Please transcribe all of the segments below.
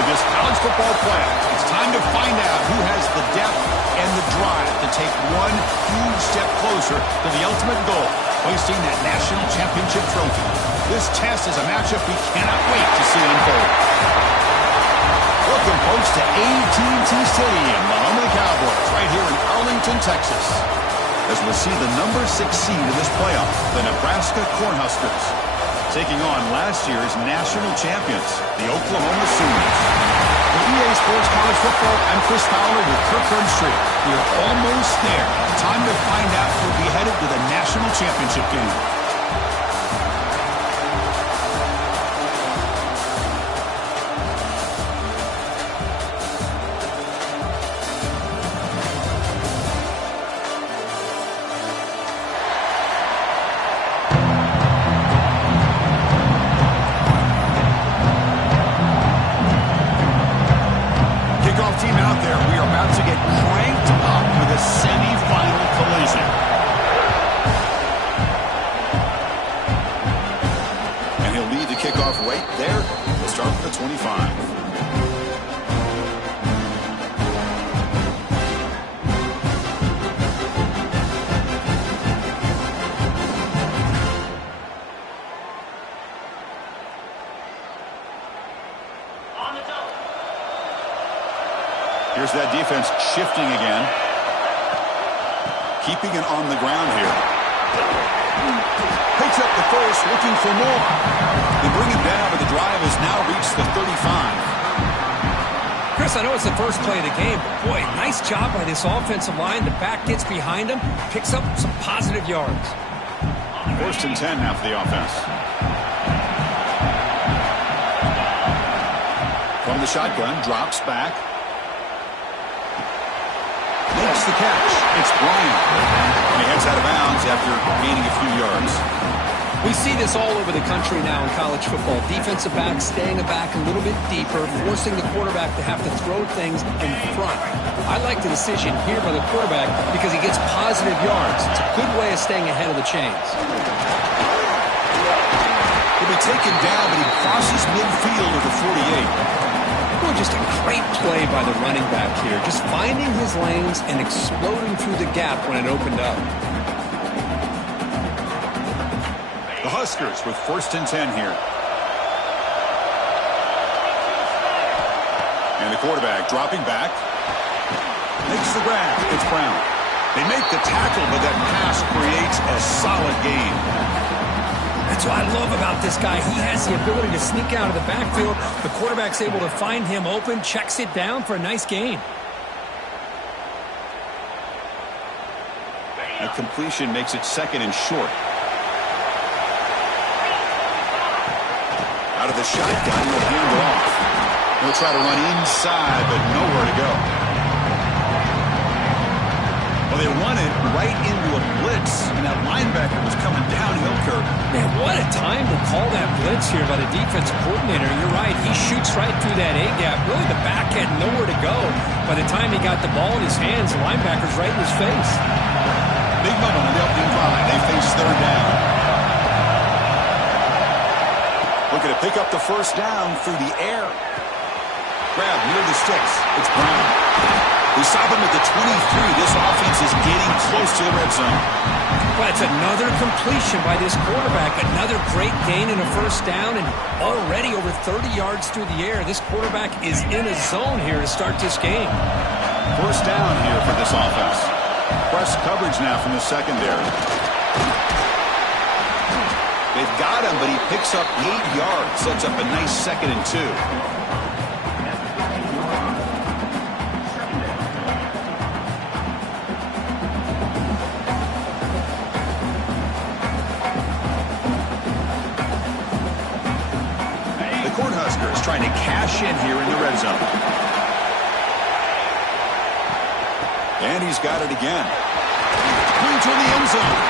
In this college football playoff, it's time to find out who has the depth and the drive to take one huge step closer to the ultimate goal, hoisting that national championship trophy. This test is a matchup we cannot wait to see unfold. Welcome, folks, to AT&T Stadium, the home of the Cowboys, right here in Arlington, Texas, as we'll see the number 6 seed in this playoff, the Nebraska Cornhuskers, taking on last year's national champions, the Oklahoma Sooners. For EA Sports College Football, I'm Chris Fowler with Kirk Herbstreit. We're almost there. Time to find out who'll be headed to the national championship game. Team out there, we are about to get cranked up with a semi-final collision. And he'll lead the kickoff right there. We'll start with the 25. Here's that defense shifting again. Keeping it on the ground here. Picks up the first, looking for more. They bring him down, but the drive has now reached the 35. Chris, I know it's the first play of the game, but boy, nice job by this offensive line. The back gets behind him, picks up some positive yards. 1st and 10 now for the offense. From the shotgun, drops back. Makes the catch. It's Bryant. And he heads out of bounds after gaining a few yards. We see this all over the country now in college football. Defensive backs staying back a little bit deeper, forcing the quarterback to have to throw things in front. I like the decision here by the quarterback because he gets positive yards. It's a good way of staying ahead of the chains. He'll be taken down, but he crosses midfield at the 48. Well, just a great play by the running back here. Just finding his lanes and exploding through the gap when it opened up. The Huskers with 1st and 10 here. And the quarterback dropping back. Makes the grab. It's Brown. They make the tackle, but that pass creates a solid gain. That's what I love about this guy. He has the ability to sneak out of the backfield. The quarterback's able to find him open, checks it down for a nice gain. A completion makes it 2nd and short. Out of the shotgun, he'll hand it off. He'll try to run inside, but nowhere to go. Well, they run it right into a blitz, and that linebacker was coming downhill, Kirk. Man, what a time to call that blitz here by the defensive coordinator. You're right. He shoots right through that A-gap. Really, the back had nowhere to go. By the time he got the ball in his hands, the linebacker's right in his face. Big moment on the opening drive. They face 3rd down. Looking to pick up the 1st down through the air. Grab near the sticks. It's Brown. We stop him at the 23. This offense is getting close to the red zone. Well, it's another completion by this quarterback. Another great gain in a 1st down, and already over 30 yards through the air. This quarterback is in a zone here to start this game. 1st down here for this offense. Press coverage now from the secondary. They've got him, but he picks up 8 yards. Sets up a nice 2nd and 2. Cornhuskers trying to cash in here in the red zone. And he's got it again. Going toward the end zone.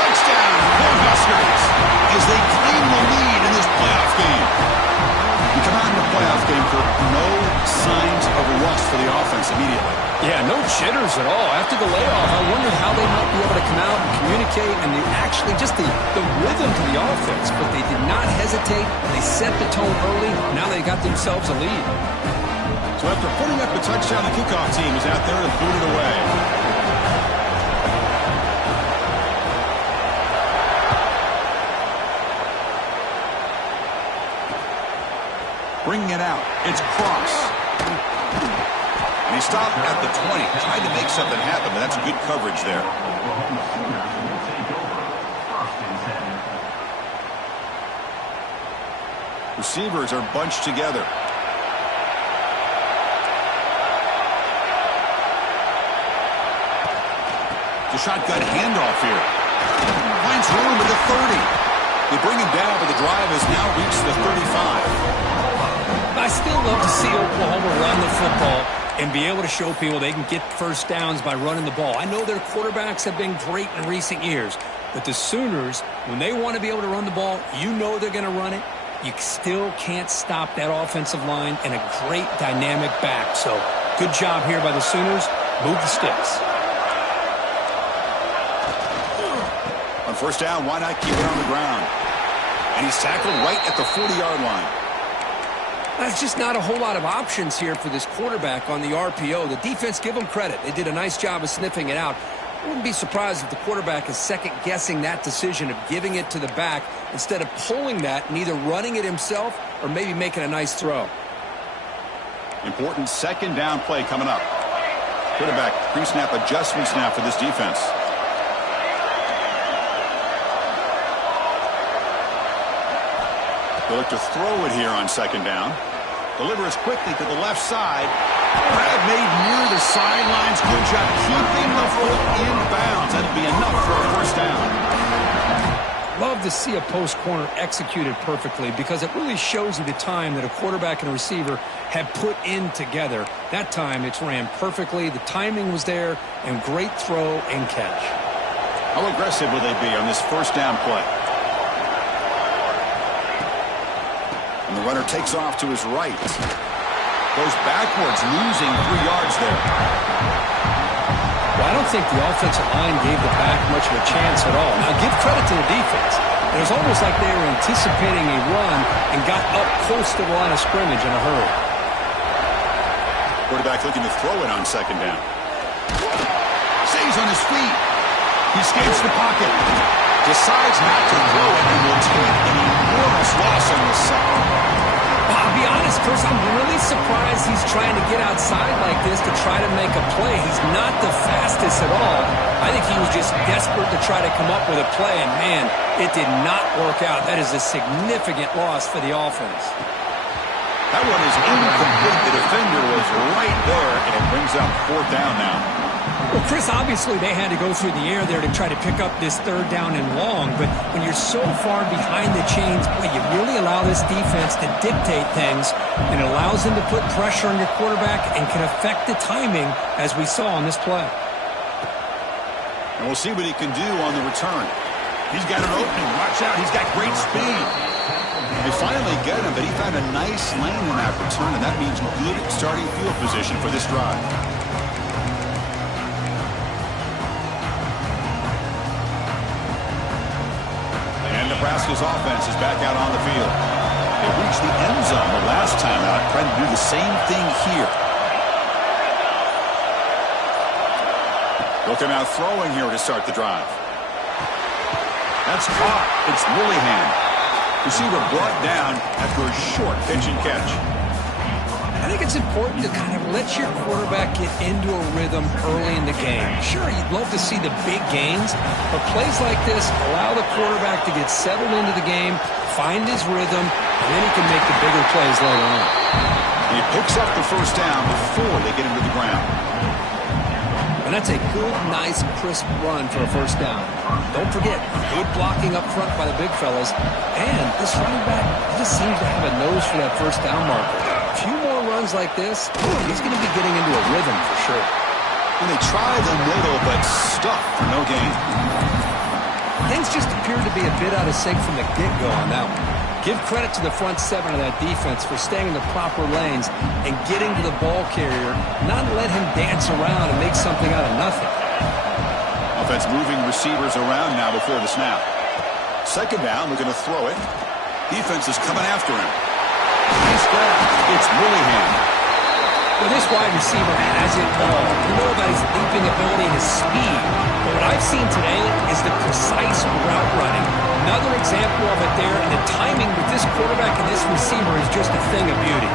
Touchdown, Cornhuskers, as they claim the lead in this playoff game. We come out in the playoff game for no signs of rust for the offense immediately. Yeah, no jitters at all. After the layoff, I wondered how they might be able to come out and communicate and actually just the rhythm to the offense. But they did not hesitate. They set the tone early. Now they got themselves a lead. So after putting up a touchdown, the kickoff team is out there to boot it away. Bringing it out. It's Cross. And he stopped at the 20. Tried to make something happen, but that's good coverage there. Receivers are bunched together. The shotgun handoff here. Finds room at the 30. They bring him down, but the drive has now reached the 35. I still love to see Oklahoma run the football and be able to show people they can get first downs by running the ball. I know their quarterbacks have been great in recent years, but the Sooners, when they want to be able to run the ball, you know they're going to run it. You still can't stop that offensive line and a great dynamic back. So good job here by the Sooners. Move the sticks. On first down, why not keep it on the ground? And he's tackled right at the 40-yard line. That's just not a whole lot of options here for this quarterback on the RPO. The defense, give them credit. They did a nice job of sniffing it out. I wouldn't be surprised if the quarterback is second-guessing that decision of giving it to the back instead of pulling that and either running it himself or maybe making a nice throw. Important second down play coming up. Quarterback pre-snap adjustments now for this defense. They'll look to throw it here on second down. Delivers quickly to the left side. Grab made near the sidelines. Good job keeping the foot in bounds. That'll be enough for a first down. Love to see a post corner executed perfectly because it really shows you the time that a quarterback and a receiver have put in together. That time it's ran perfectly. The timing was there, and great throw and catch. How aggressive will they be on this first down play? And the runner takes off to his right. Goes backwards, losing 3 yards there. Well, I don't think the offensive line gave the back much of a chance at all. Now, give credit to the defense. It was almost like they were anticipating a run and got up close to the line of scrimmage in a hurry. Quarterback looking to throw it on second down. Stays on his feet. He escapes the pocket. Decides not to throw it and will take an enormous loss on this second. I'll be honest, Chris, I'm really surprised he's trying to get outside like this to try to make a play. He's not the fastest at all. I think he was just desperate to try to come up with a play, and man, it did not work out. That is a significant loss for the offense. That one is incomplete. The defender was right there, and it brings up fourth down now. Well, Chris, obviously they had to go through the air there to try to pick up this third down and long, but when you're so far behind the chains, boy, you really allow this defense to dictate things, and it allows them to put pressure on your quarterback and can affect the timing, as we saw on this play. And we'll see what he can do on the return. He's got an opening. Watch out. He's got great speed. They finally get him, but he found a nice lane in that return, and that means good starting field position for this drive. Nebraska's offense is back out on the field. They reached the end zone the last time out, trying to do the same thing here. They'll come out throwing here to start the drive. That's caught. It's Willingham. Receiver brought down after a short pitch and catch. I think it's important to kind of let your quarterback get into a rhythm early in the game. Sure, you'd love to see the big gains, but plays like this allow the quarterback to get settled into the game, find his rhythm, and then he can make the bigger plays later on. And he picks up the first down before they get him to the ground. And that's a good, nice, crisp run for a first down. Don't forget, good blocking up front by the big fellas. And this running back just seems to have a nose for that first down marker. A few more runs like this, he's going to be getting into a rhythm for sure. And they try the middle, but stuck for no gain. Things just appeared to be a bit out of sync from the get-go on that one. Give credit to the front seven of that defense for staying in the proper lanes and getting to the ball carrier, not let him dance around and make something out of nothing. Offense moving receivers around now before the snap. Second down, looking to throw it. Defense is coming after him. Nice grab. It's Willingham. Well, this wide receiver has it all. You know about his leaping ability and his speed. But what I've seen today is the precise route running. Another example of it there, and the timing with this quarterback and this receiver is just a thing of beauty.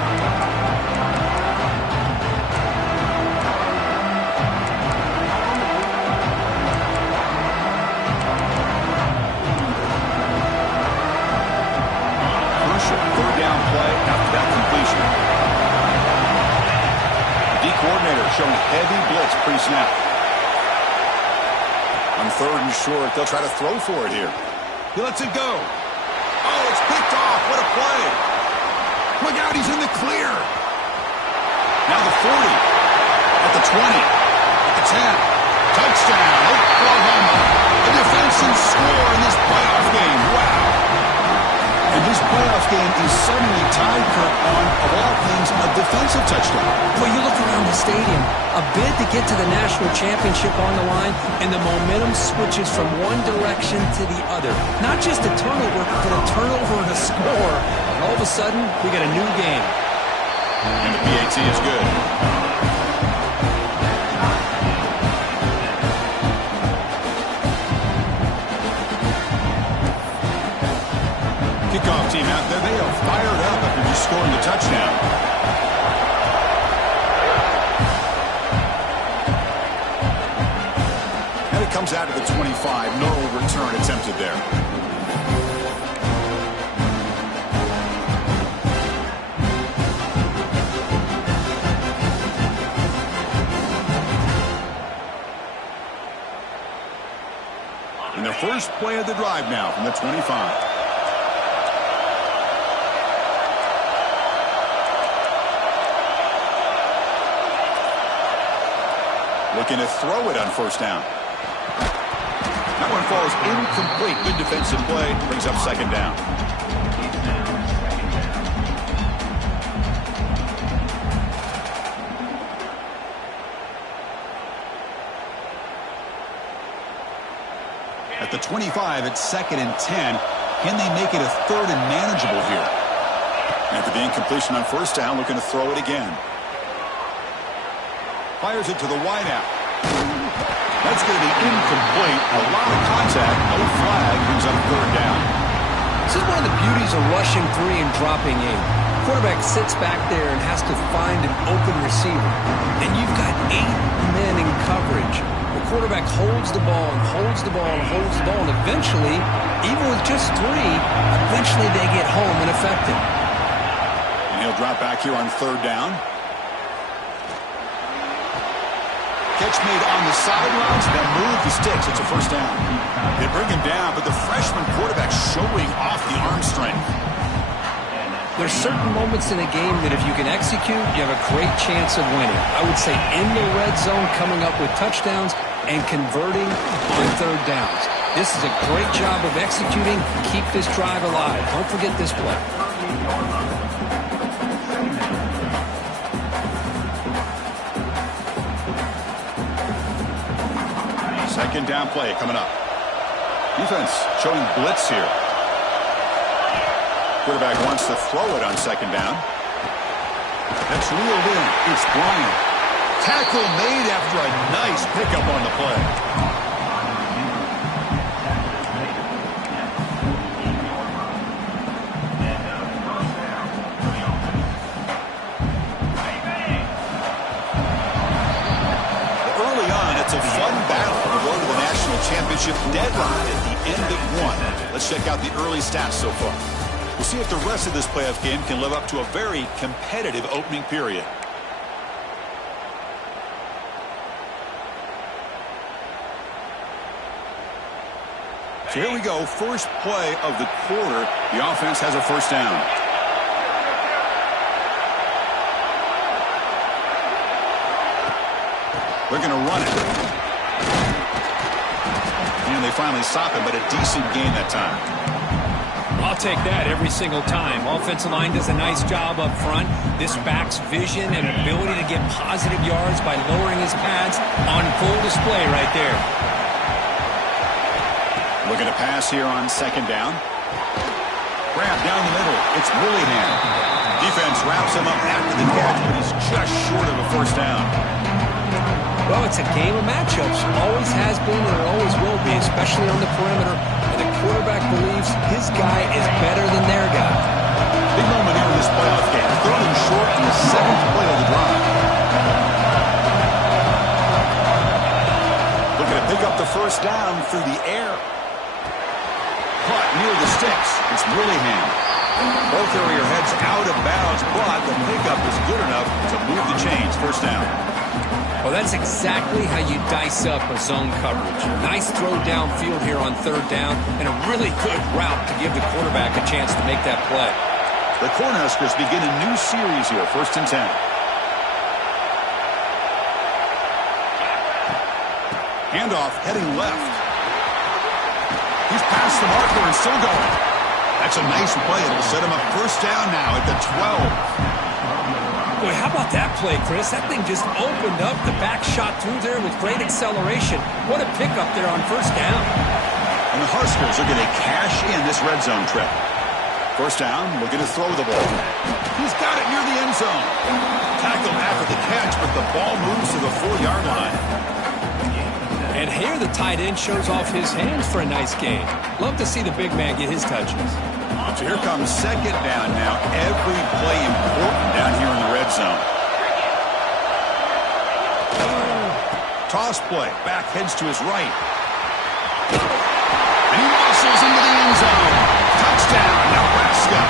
Crucial third down play after that completion. Coordinator showing heavy blitz pre-snap. On third and short, they'll try to throw for it here. He lets it go. Oh, it's picked off. What a play. Look out, he's in the clear. Now the 40. At the 20. At the 10. Touchdown. Oklahoma. A defensive score in this playoff game. Wow. And this playoff game is suddenly tied, Kurt, on, of all things, a defensive touchdown. Well, you look around the stadium, a bid to get to the national championship on the line, and the momentum switches from one direction to the other. Not just a turnover, but a turnover and a score. And all of a sudden, we got a new game. And the PAT is good. Kickoff team out there. They are fired up after just scoring the touchdown. And it comes out to the 25. No return attempted there. And the first play of the drive now from the 25. Looking to throw it on first down. That one falls incomplete. Good defensive play. Brings up second down. At the 25, it's 2nd and 10. Can they make it a third and manageable here? After the incompletion on first down, looking to throw it again. Fires it to the wideout. That's going to be incomplete. A lot of contact. No flag. Brings up third down. This is one of the beauties of rushing 3 and dropping 8. Quarterback sits back there and has to find an open receiver. And you've got 8 men in coverage. The quarterback holds the ball and holds the ball and holds the ball. And eventually, even with just 3, eventually they get home and effective. And he'll drop back here on third down. Catch made on the sidelines. Now move the sticks. It's a first down. They bring him down, but the freshman quarterback showing off the arm strength. There's certain moments in a game that if you can execute, you have a great chance of winning. I would say in the red zone, coming up with touchdowns and converting on third downs. This is a great job of executing. Keep this drive alive. Don't forget this play. Second down play coming up. Defense showing blitz here. Quarterback wants to throw it on second down. That's reeled in. It's Bryant. Tackle made after a nice pickup on the play. Early on, it's a fun battle on the road to the national championship deadline at the end of one. Let's check out the early stats so far. We'll see if the rest of this playoff game can live up to a very competitive opening period. So here we go. First play of the quarter. The offense has a first down. They're going to run it. And they finally stop him, but a decent gain that time. I'll take that every single time. Offensive line does a nice job up front. This back's vision and ability to get positive yards by lowering his pads on full display right there. Looking to pass here on second down. Grab down the middle. It's Willingham. Defense wraps him up after the catch, but he's just short of a first down. Well, it's a game of matchups. Always has been and it always will be, especially on the perimeter. And the quarterback believes his guy is better than their guy. Big moment here in this playoff game. Third and short on the seventh play of the drive. Looking to pick up the first down through the air. Caught near the sticks. It's Willingham. Both area heads out of bounds, but the pickup is good enough to move the chains. First down. Well, that's exactly how you dice up a zone coverage. Nice throw downfield here on third down, and a really good route to give the quarterback a chance to make that play. The Cornhuskers begin a new series here, 1st and 10. Handoff heading left. He's past the marker and still going. That's a nice play. It'll set him up first down now at the 12. Boy, how about that play, Chris? That thing just opened up. The back shot through there with great acceleration. What a pickup there on first down. And the Huskers are going to cash in this red zone trip. First down, looking to throw the ball. He's got it near the end zone. Tackled after the catch, but the ball moves to the 4-yard line. And here the tight end shows off his hands for a nice game. Love to see the big man get his touches. So here comes second down now. Every play important down here in the red zone. Toss play. Back heads to his right. And he muscles into the end zone. Touchdown, Nebraska.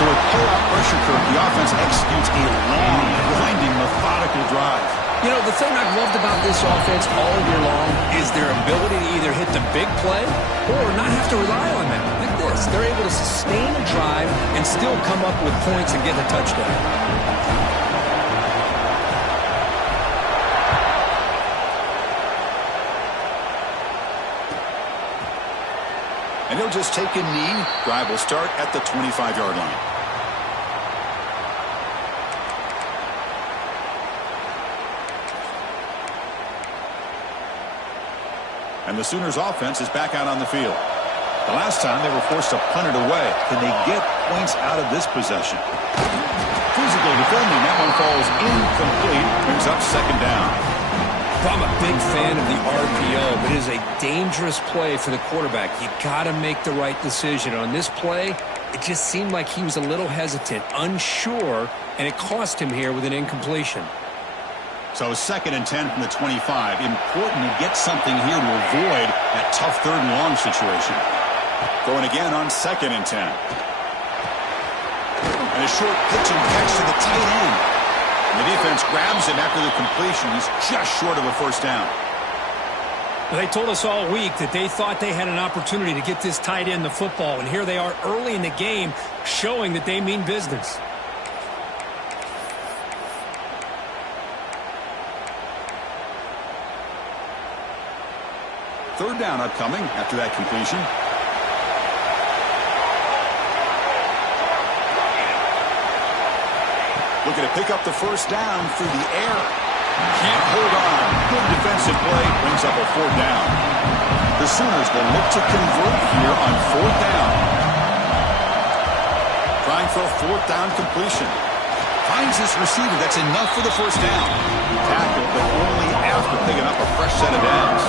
So with pull-out pressure curve, the offense executes a long, winding, methodical drive. You know, the thing I've loved about this offense all year long is their ability to either hit the big play or not have to rely on that. Like this, they're able to sustain a drive and still come up with points and get a touchdown. And he'll just take a knee. Drive will start at the 25-yard line. And the Sooners offense is back out on the field. The last time they were forced to punt it away. Can they get points out of this possession? Physical defending. That one falls incomplete. Brings up second down. I'm a big fan of the RPO, but it is a dangerous play for the quarterback. You got to make the right decision. On this play, it just seemed like he was a little hesitant, unsure, and it cost him here with an incompletion. So 2nd and 10 from the 25. Important to get something here to avoid that tough 3rd and long situation. Going again on 2nd and 10. And a short pitch and catch to the tight end. And the defense grabs him after the completion. He's just short of a first down. Well, they told us all week that they thought they had an opportunity to get this tight end the football. And here they are early in the game showing that they mean business. Third down upcoming after that completion. Looking to pick up the first down through the air. Can't hold on. Good defensive play. Brings up a 4th down. The Sooners will look to convert here on 4th down. Trying for a 4th down completion. Finds his receiver. That's enough for the first down. Tackled, but only after picking up a fresh set of downs.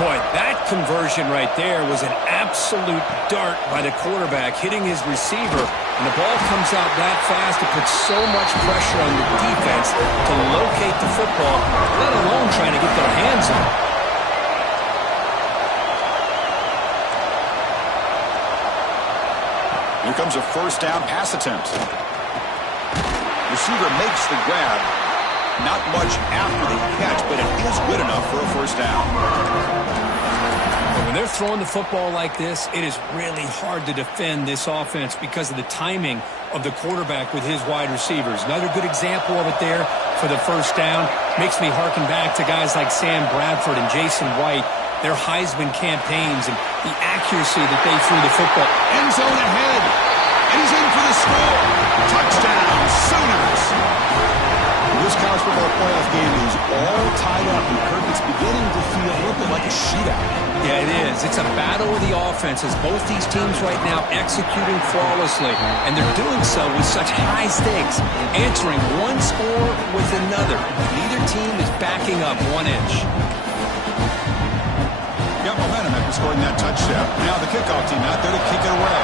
Boy, that conversion right there was an absolute dart by the quarterback, hitting his receiver. And the ball comes out that fast, it puts so much pressure on the defense to locate the football, let alone trying to get their hands on it. Here comes a first down pass attempt. Receiver makes the grab. Not much after the catch, but it is good enough for a first down. When they're throwing the football like this, it is really hard to defend this offense because of the timing of the quarterback with his wide receivers. Another good example of it there for the first down. Makes me harken back to guys like Sam Bradford and Jason White. their Heisman campaigns and the accuracy that they threw the football. End zone ahead. And he's in for the score. Touchdown, Sooners. This college football playoff game is all tied up, and Kirk, it's beginning to feel a little bit like a shootout. Yeah, it is. It's a battle of the offenses. Both these teams right now executing flawlessly, and they're doing so with such high stakes, answering one score with another. Neither team is backing up 1 inch. Got momentum after scoring that touchdown. Now the kickoff team out there to kick it away.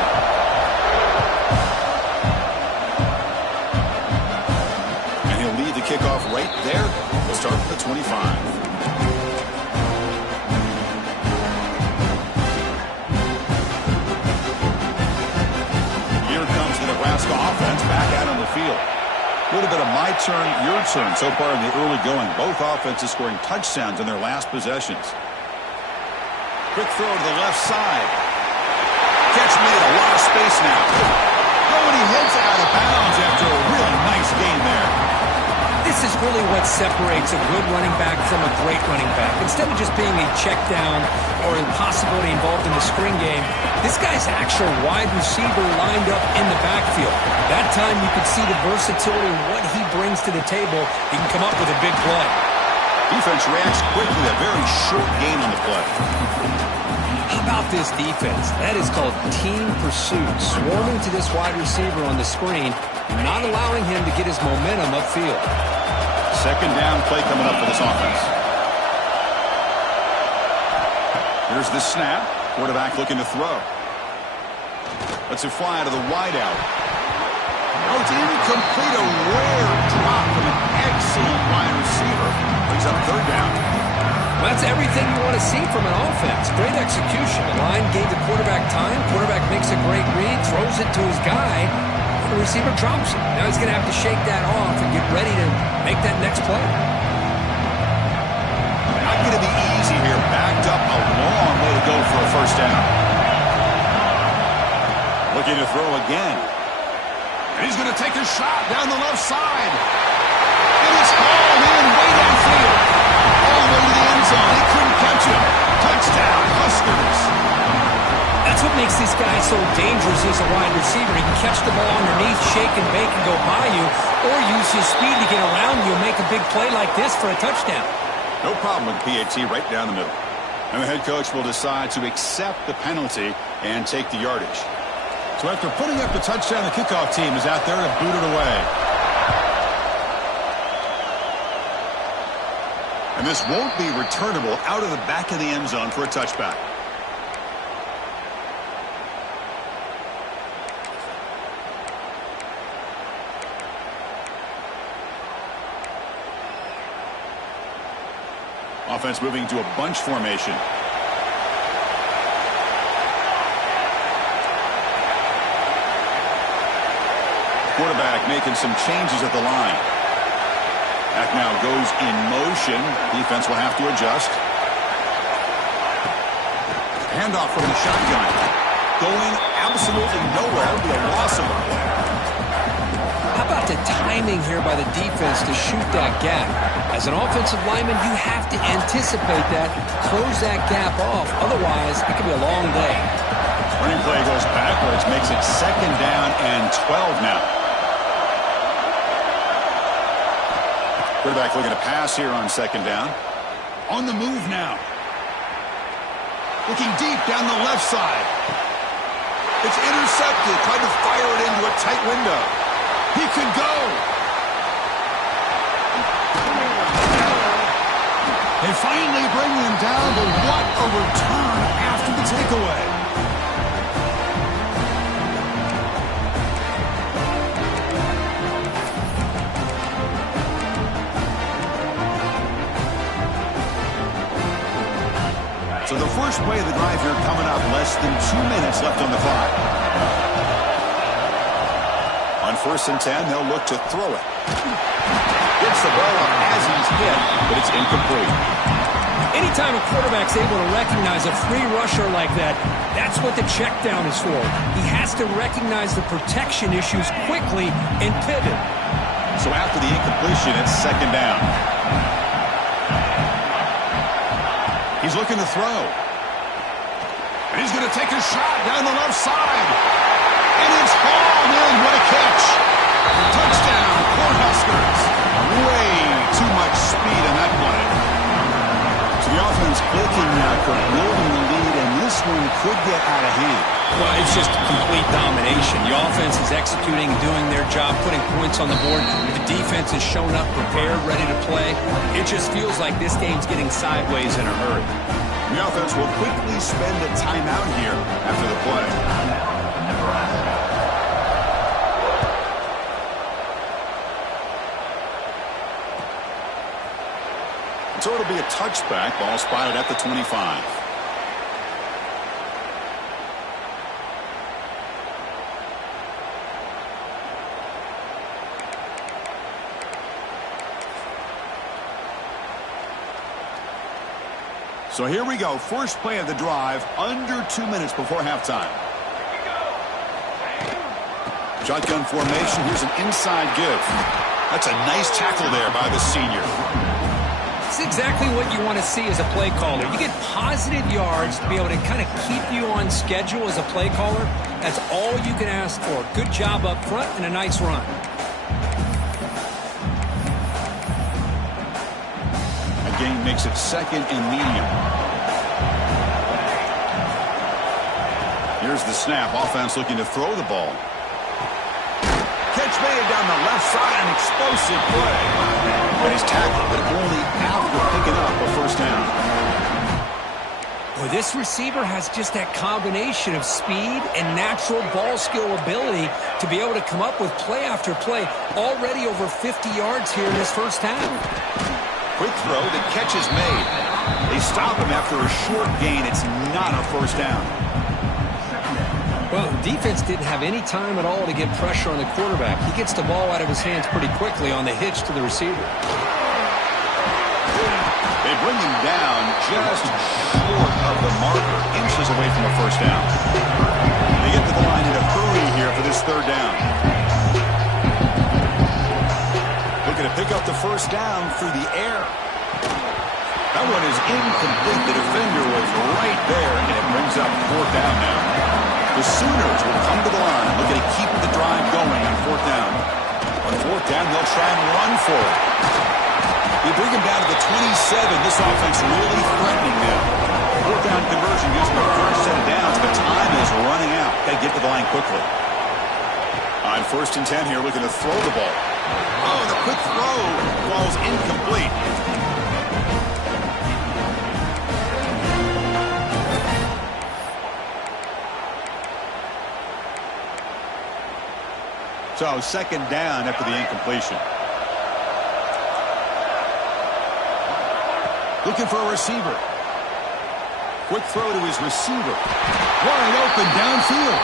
And he'll lead the kickoff right there. We'll start at the 25. Nebraska offense back out on the field. A little bit of my turn, your turn so far in the early going. Both offenses scoring touchdowns in their last possessions. Quick throw to the left side. Catch made, a lot of space now. Oh, and he heads out of bounds after a really nice game there. This is really what separates a good running back from a great running back. Instead of just being a check down or a possibility involved in the screen game, this guy's actual wide receiver lined up in the backfield. That time you could see the versatility and what he brings to the table. He can come up with a big play. Defense reacts quickly, a very short gain on the play. How about this defense? That is called team pursuit. Swarming to this wide receiver on the screen, not allowing him to get his momentum upfield. Second down play coming up for this offense. Here's the snap. Quarterback looking to throw. Lets it fly to the wideout. Oh, it's incomplete. A rare drop from an excellent wide receiver. Brings up third down. Well, that's everything you want to see from an offense. Great execution. The line gave the quarterback time. Quarterback makes a great read, throws it to his guy. The receiver drops it. Now he's going to have to shake that off and get ready to make that next play. Not going to be easy here. Backed up a long way to go for a first down. Looking to throw again. And he's going to take a shot down the left side. And it's hauled in way downfield. All the way to the end zone. He couldn't catch him. Touchdown, Huskers. That's what makes this guy so dangerous as a wide receiver. He can catch the ball underneath, shake and bake and go by you, or use his speed to get around you and make a big play like this for a touchdown. No problem with PAT right down the middle. And the head coach will decide to accept the penalty and take the yardage. So after putting up the touchdown, the kickoff team is out there to boot it away. And this won't be returnable out of the back of the end zone for a touchback. Offense moving to a bunch formation. Quarterback making some changes at the line. Back now goes in motion. Defense will have to adjust. Handoff from the shotgun. Going absolutely nowhere. It'll be a loss of a play. How about the timing here by the defense to shoot that gap? As an offensive lineman, you have to anticipate that, close that gap off. Otherwise, it could be a long day. Running play goes backwards, makes it second down and 12 now. Quarterback looking to pass here on second down. On the move now. Looking deep down the left side. It's intercepted. Tried to fire it into a tight window. He could go. They finally bring him down, but what a return after the takeaway. So the first play of the drive here coming up, less than 2 minutes left on the clock. On 1st and 10, they'll look to throw it. Gets the ball up as he's hit, but it's incomplete. Anytime a quarterback's able to recognize a free rusher like that, that's what the check down is for. He has to recognize the protection issues quickly and pivot. So after the incompletion, it's second down. He's looking to throw. And he's going to take a shot down the left side. And it's hauled in. What a catch. Touchdown, Cornhuskers. Way too much speed on that play. So the offense clicking now, building the lead, and this one could get out of hand. Well, it's just complete domination. The offense is executing and doing their job, putting points on the board. The defense is showing up, prepared, ready to play. It just feels like this game's getting sideways in a hurry. The offense will quickly spend a timeout here after the play. So it'll be a touchback. Ball spotted at the 25. So here we go. First play of the drive, under 2 minutes before halftime. Shotgun formation. Here's an inside give. That's a nice tackle there by the senior. It's exactly what you want to see as a play caller. You get positive yards to be able to kind of keep you on schedule as a play caller. That's all you can ask for. Good job up front and a nice run. Gain makes it second and medium. Here's the snap. Offense looking to throw the ball. Catch made down the left side. An explosive play. And he's tackled, but only after picking up a first down. Well, this receiver has just that combination of speed and natural ball skill ability to be able to come up with play after play. Already over 50 yards here in this first half. Quick throw, the catch is made. They stop him after a short gain. It's not a first down. Well, defense didn't have any time at all to get pressure on the quarterback. He gets the ball out of his hands pretty quickly on the hitch to the receiver. They bring him down just short of the marker, inches away from a first down. They get to the line in a hurry here for this third down. Looking to pick up the first down through the air. That one is incomplete. The defender was right there, and it brings up fourth down now. The Sooners will come to the line, looking to keep the drive going on fourth down. On fourth down, they'll try and run for it. They bring him down to the 27. This offense really threatening them. Fourth down conversion gives them a first set of downs, but time is running out. Got to get to the line quickly. On first and 10 here, looking to throw the ball. Oh, the quick throw falls incomplete. So second down after the incompletion. Looking for a receiver. Quick throw to his receiver. Wide open downfield.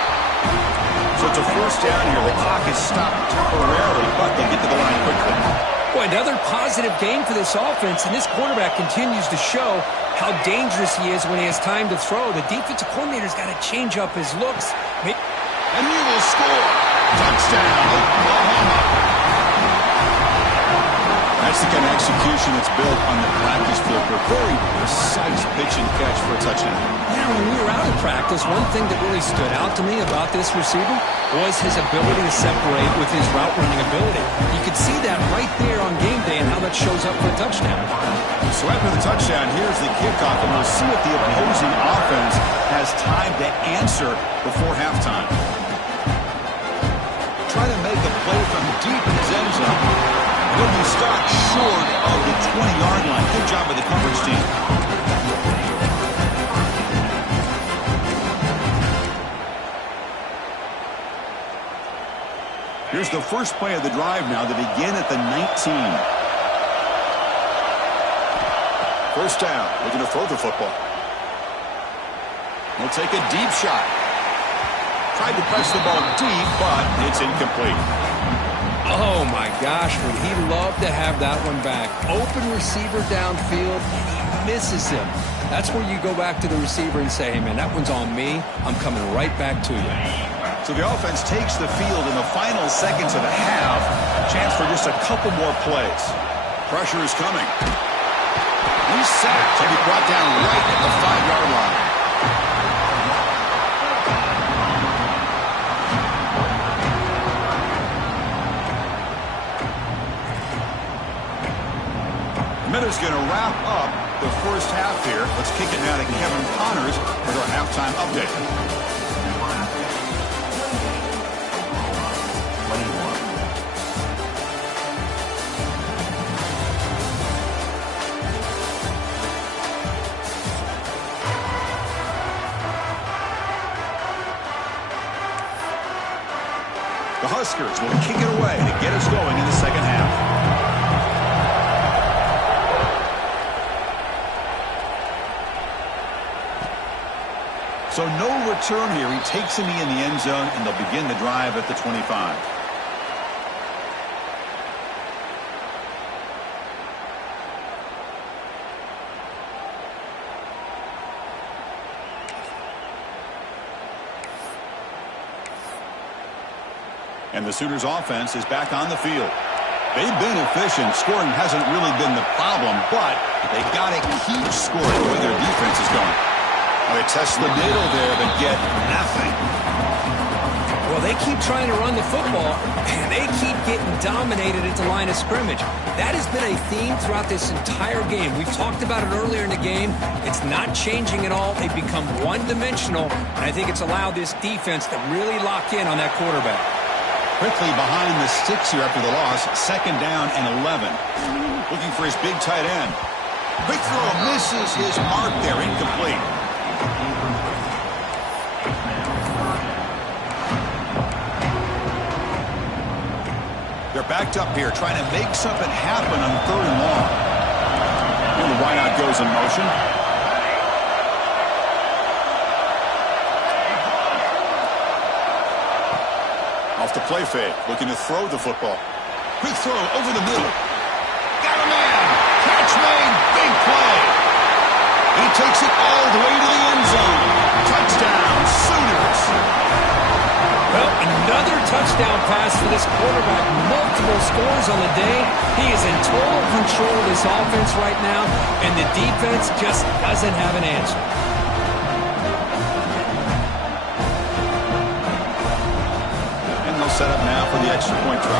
So it's a first down here. The clock is stopped temporarily, but they get to the line quickly. Boy, another positive game for this offense, and this quarterback continues to show how dangerous he is when he has time to throw. The defensive coordinator's got to change up his looks. And he will score. Touchdown, Oklahoma. That's the kind of execution that's built on the practice field for a very precise pitch and catch for a touchdown. Yeah, when we were out of practice, one thing that really stood out to me about this receiver was his ability to separate with his route running ability. You could see that right there on game day and how that shows up for a touchdown. So after the touchdown, here's the kickoff, and we'll see if the opposing offense has time to answer before halftime. Trying to make a play from deep in his end zone. He'll be stopped short of the 20-yard line. Good job by the coverage team. Here's the first play of the drive now to begin at the 19. First down, looking to throw the football. He'll take a deep shot. Tried to press the ball deep, but it's incomplete. Oh, my gosh, would he love to have that one back. Open receiver downfield, and he misses him. That's where you go back to the receiver and say, hey, man, that one's on me. I'm coming right back to you. So the offense takes the field in the final seconds of the half. Chance for just a couple more plays. Pressure is coming. And He's sacked and he brought down right at the 5-yard line. Minute's going to wrap up the first half here. Let's kick it now to Kevin Connors with our halftime update. The Huskers will kick it away to get us going in the second half. So no return here. He takes a knee in the end zone, and they'll begin the drive at the 25. And the Sooners offense is back on the field. They've been efficient. Scoring hasn't really been the problem, but they got to keep scoring the way their defense is going. They test the middle there, but get nothing. Well, they keep trying to run the football, and they keep getting dominated at the line of scrimmage. That has been a theme throughout this entire game. We've talked about it earlier in the game. It's not changing at all. They've become one-dimensional, and I think it's allowed this defense to really lock in on that quarterback. Quickly behind the sticks here after the loss. 2nd down and 11. Looking for his big tight end. Quick throw misses his mark there. Incomplete. They're backed up here trying to make something happen on 3rd and long. And the wideout goes in motion. Off the play fake, looking to throw the football. Quick throw over the middle. Got a man. Catch made. Big play. And he takes it all the way to the end zone. Touchdown, Sooners. Well, another touchdown pass for this quarterback. Multiple scores on the day. He is in total control of this offense right now, and the defense just doesn't have an answer. Set up now for the extra point try.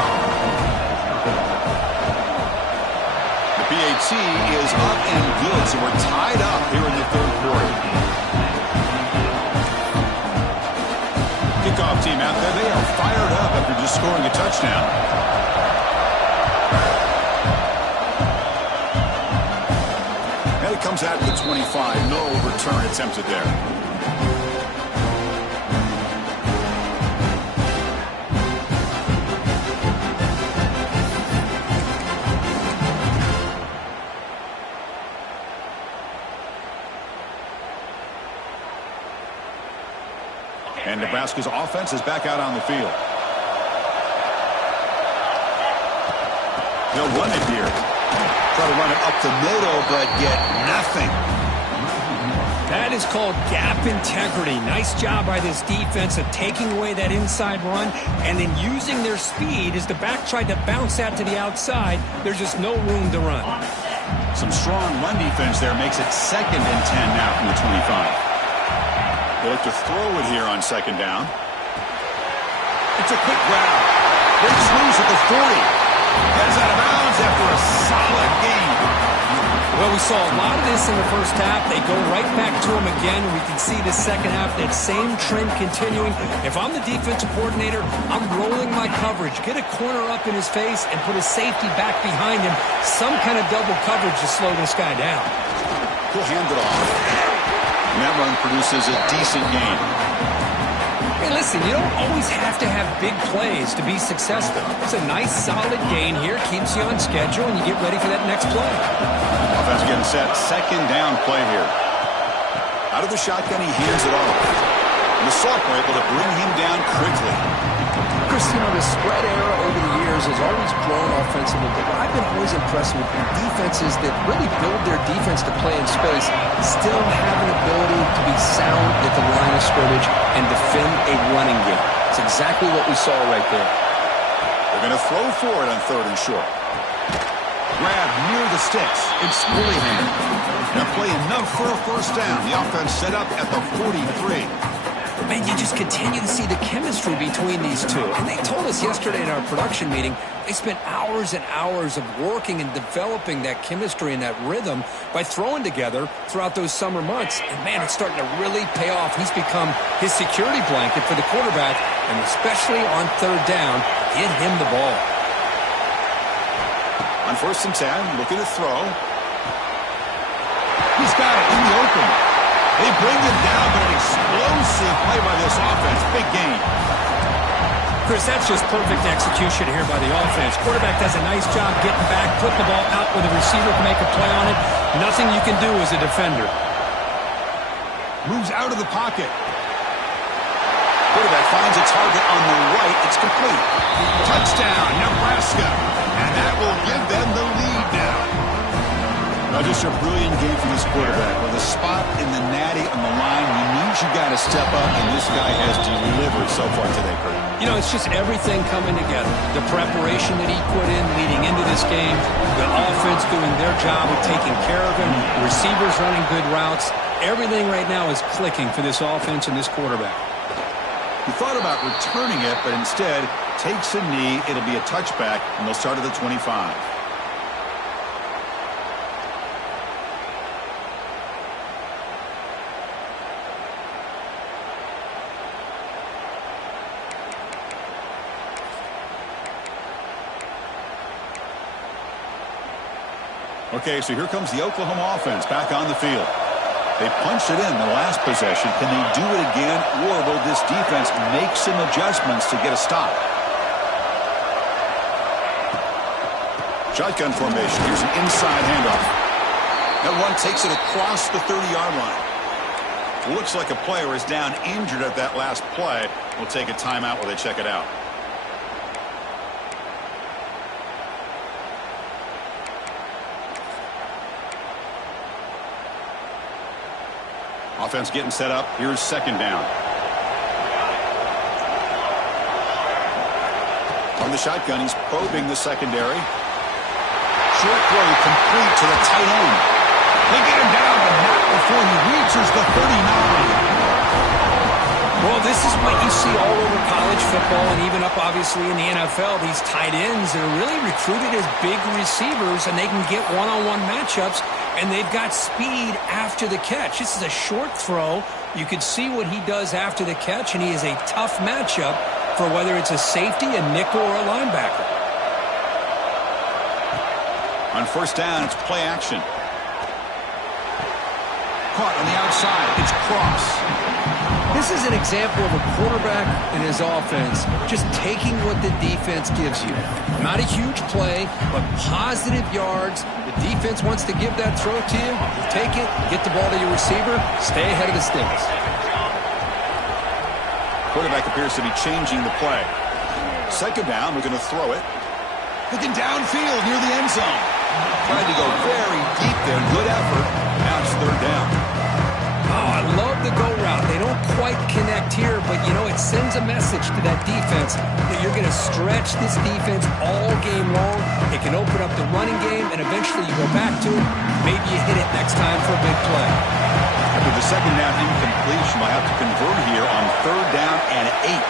The PAT is up and good, so we're tied up here in the 3rd quarter. Kickoff team out there, they are fired up after just scoring a touchdown. And it comes out to the 25. No return attempted there. And Nebraska's offense is back out on the field. They'll run it here. Try to run it up the middle, but get nothing. That is called gap integrity. Nice job by this defense of taking away that inside run and then using their speed as the back tried to bounce out to the outside. There's just no room to run. Some strong run defense there makes it 2nd and 10 now from the 25. They look to throw it here on 2nd down. It's a quick grab. Breaks loose at the 40. Gets out of bounds after a solid game. Well, we saw a lot of this in the first half. They go right back to him again. We can see the second half, that same trend continuing. If I'm the defensive coordinator, I'm rolling my coverage. Get a corner up in his face and put a safety back behind him. Some kind of double coverage to slow this guy down. He'll hand it off. And that run produces a decent gain. Hey, listen, you don't always have to have big plays to be successful. It's a nice, solid gain here. Keeps you on schedule, and you get ready for that next play. Offense getting set. 2nd down play here. Out of the shotgun, he hands it off. And the Sox were able to bring him down quickly. Chris, you know, the spread era over the years has always grown offensively, but I've been always impressed with defenses that really build their defense to play in space, still have an ability to be sound at the line of scrimmage and defend a running game. It's exactly what we saw right there. They're going to throw for it on 3rd and short. grab near the sticks. It's fully handled. Now play enough for a first down. The offense set up at the 43. Man, you just continue to see the chemistry between these two. And they told us yesterday in our production meeting, they spent hours and hours of working and developing that chemistry and that rhythm by throwing together throughout those summer months. And, man, it's starting to really pay off. He's become his security blanket for the quarterback, and especially on third down, get him the ball. On 1st and 10, looking to throw. He's got it in the open. They bring him down, but an explosive play by this offense. Big game. Chris, that's just perfect execution here by the offense. Quarterback does a nice job getting back, put the ball out where the receiver can make a play on it. Nothing you can do as a defender. Moves out of the pocket. Quarterback finds a target on the right. It's complete. Touchdown, Nebraska. And that will give them the lead now. Now, just a brilliant game from this quarterback. With a spot in the natty on the line, he means you got to step up, and this guy has delivered so far today, Kurt. You know, it's just everything coming together. The preparation that he put in leading into this game, the offense doing their job of taking care of him, the receivers running good routes. Everything right now is clicking for this offense and this quarterback. He thought about returning it, but instead takes a knee. It'll be a touchback, and they'll start at the 25. Okay, so here comes the Oklahoma offense back on the field. They punched it in the last possession. Can they do it again, or will this defense make some adjustments to get a stop? Shotgun formation. Here's an inside handoff. That one takes it across the 30-yard line. Looks like a player is down injured at that last play. We'll take a timeout while they check it out. Offense getting set up. Here's 2nd down. On the shotgun, he's probing the secondary. Short throw complete to the tight end. They get him down, but not before he reaches the 39. Well, this is what you see all over college football and even up, obviously, in the NFL. These tight ends are really recruited as big receivers, and they can get one-on-one matchups, and they've got speed after the catch. This is a short throw. You can see what he does after the catch, and he is a tough matchup for whether it's a safety, a nickel, or a linebacker. On 1st down, it's play action. Caught on the outside. It's Cross. This is an example of a quarterback and his offense just taking what the defense gives you. Not a huge play, but positive yards. The defense wants to give that throw to you. You take it, get the ball to your receiver, stay ahead of the sticks. Quarterback appears to be changing the play. 2nd down, we're going to throw it. Looking downfield near the end zone. Tried to go very deep there. Good effort. Now it's 3rd down. Oh, I love the go route. They don't quite connect here, but, you know, it sends a message to that defense that you're going to stretch this defense all game long. It can open up the running game, and eventually you go back to it. Maybe you hit it next time for a big play. After the 2nd down incompletion, we'll have to convert here on 3rd down and 8.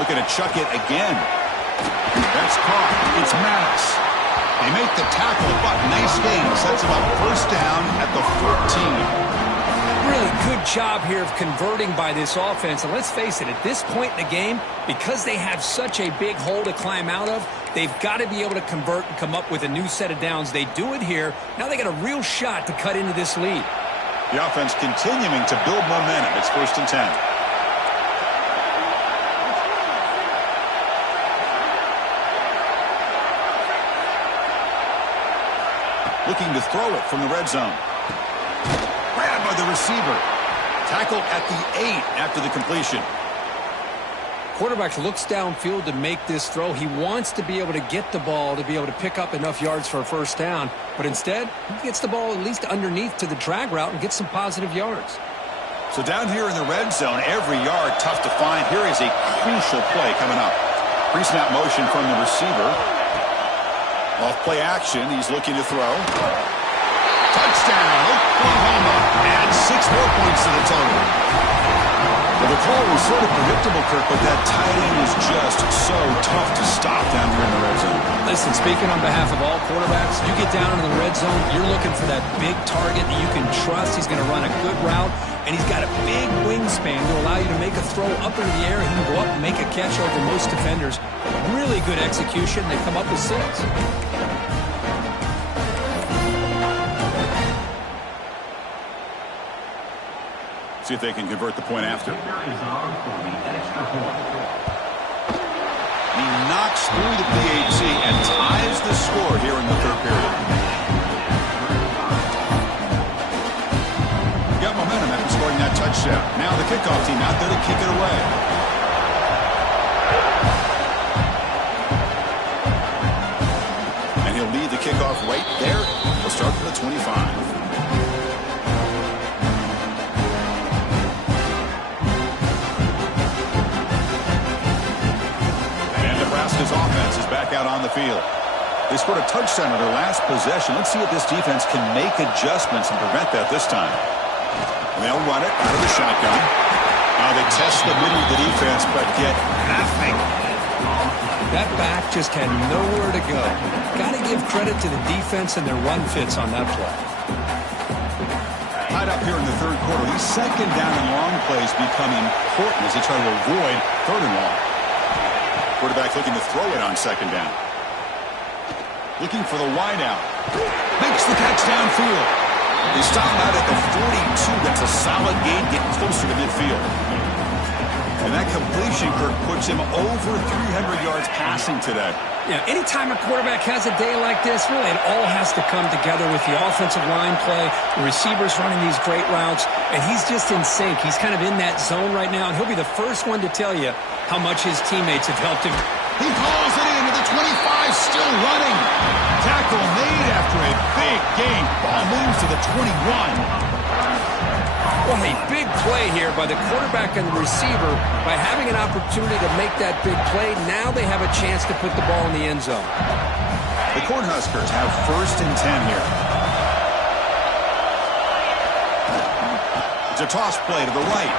Looking to chuck it again. That's caught. It's Maddox. They make the tackle, but nice game. Sets him up 1st down at the 14. Really good job here of converting by this offense. And let's face it, at this point in the game, because they have such a big hole to climb out of, they've got to be able to convert and come up with a new set of downs. They do it here. Now they got a real shot to cut into this lead. The offense continuing to build momentum. It's 1st and 10. Looking to throw it from the red zone. Grabbed by the receiver. Tackled at the 8 after the completion. Quarterback looks downfield to make this throw. He wants to be able to get the ball to be able to pick up enough yards for a 1st down. But instead, he gets the ball at least underneath to the drag route and gets some positive yards. So down here in the red zone, every yard tough to find. Here is a crucial play coming up. Pre-snap motion from the receiver. Off play action, he's looking to throw. Touchdown, Oklahoma. And 6 more points to the total. Well, the call was sort of predictable, Kirk, but that tight end is just so tough to stop down here in the red zone. Listen, speaking on behalf of all quarterbacks, you get down into the red zone, you're looking for that big target that you can trust. He's going to run a good route, and he's got a big wingspan to allow you to make a throw up into the air. He can go up and make a catch over most defenders. Really good execution. They come up with 6. See if they can convert the point after. He knocks through the PAT and ties the score here in the third period. Got momentum after scoring that touchdown. Now the kickoff team out there to kick it away. And he'll lead the kickoff right there. He'll start from the 25. Nebraska's offense is back out on the field. They scored a touchdown on their last possession. Let's see if this defense can make adjustments and prevent that this time. They'll run it out of the shotgun. Now they test the middle of the defense, but get nothing. That back just had nowhere to go. Got to give credit to the defense and their run fits on that play. Tied up here in the third quarter. These second down and long plays become important as they try to avoid third and long. Quarterback looking to throw it on second down. Looking for the wideout. Makes the catch downfield. They stop out at the 42. That's a solid gain, getting closer to midfield. And that completion, Kirk, puts him over 300 yards passing today. Yeah, anytime a quarterback has a day like this, really it all has to come together with the offensive line play, the receivers running these great routes, and he's just in sync. He's kind of in that zone right now, and he'll be the first one to tell you how much his teammates have helped him. He hauls it into the 25, still running. Tackle made after a big gain. Ball moves to the 21. Well, a big play here by the quarterback and the receiver. By having an opportunity to make that big play, now they have a chance to put the ball in the end zone. The Cornhuskers have 1st and 10 here. It's a toss play to the right.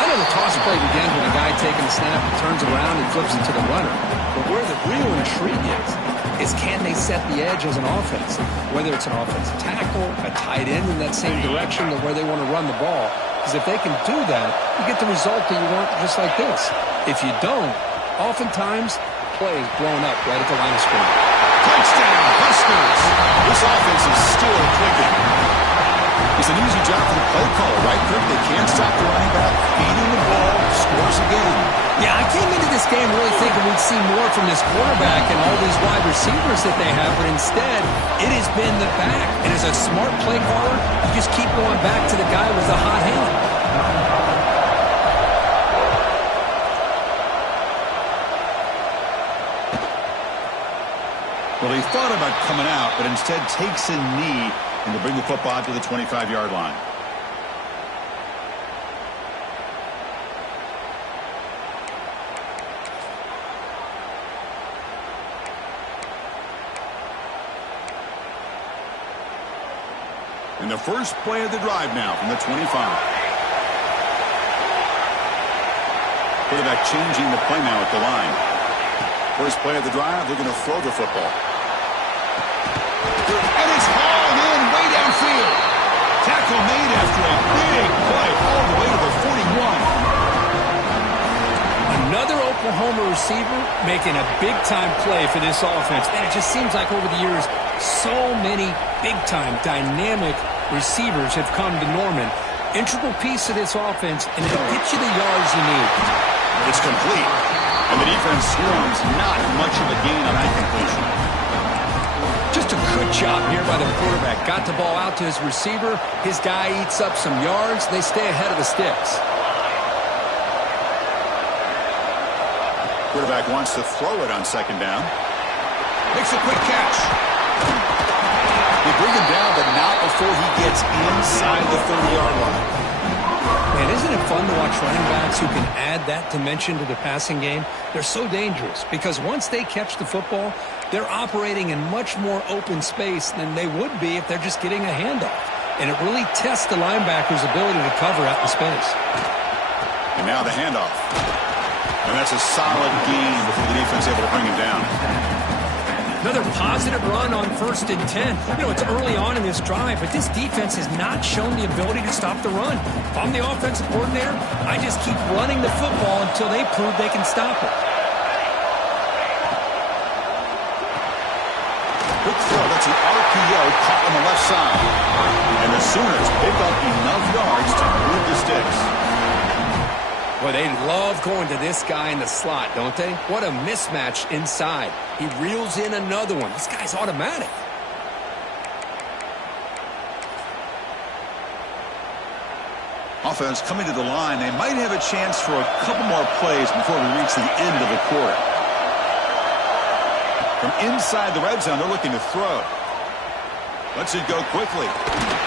I know the toss play begins with a guy taking the snap and turns around and flips it to the runner. But where the real intrigue is can they set the edge as an offense? Whether it's an offensive tackle, a tight end in that same direction to where they want to run the ball. Because if they can do that, you get the result that you want just like this. If you don't, oftentimes the play is blown up right at the line of scrimmage. Touchdown, Huskers! This offense is still clicking. It's an easy job for the play caller, right, Kirk? They can't stop the running back, feeding the ball, scores again. Yeah, I came into this game really thinking we'd see more from this quarterback and all these wide receivers that they have, but instead, it has been the back. And as a smart play caller, you just keep going back to the guy with the hot hand. Well, he thought about coming out, but instead takes a knee and to bring the football to the 25-yard line. And the first play of the drive now from the 25. Quarterback changing the play now at the line. First play of the drive, they're going to throw the football. And it's hauled in way downfield. Tackle made after a big play all the way to the 41. Another Oklahoma receiver making a big-time play for this offense. And it just seems like over the years, so many big-time, dynamic receivers have come to Norman. Integral piece of this offense, and it'll get you the yards you need. It's complete. And the defense swarms not much of a gain on that completion. Just a good job here by the quarterback. Got the ball out to his receiver. His guy eats up some yards. They stay ahead of the sticks. Quarterback wants to throw it on second down. Makes a quick catch. They bring him down, but not before he gets inside the 30-yard line. Man, isn't it fun to watch running backs who can add that dimension to the passing game? They're so dangerous because once they catch the football, they're operating in much more open space than they would be if they're just getting a handoff. And it really tests the linebacker's ability to cover out in space. And now the handoff. And that's a solid gain before the defense able to bring him down. Another positive run on 1st and 10. You know, it's early on in this drive, but this defense has not shown the ability to stop the run. If I'm the offensive coordinator, I just keep running the football until they prove they can stop it. Quick throw, that's an RPO caught on the left side. And the Sooners pick up enough yards to move the sticks. Boy, they love going to this guy in the slot, don't they? What a mismatch inside. He reels in another one. This guy's automatic. Offense coming to the line. They might have a chance for a couple more plays before we reach the end of the quarter. From inside the red zone, they're looking to throw. Lets it go quickly.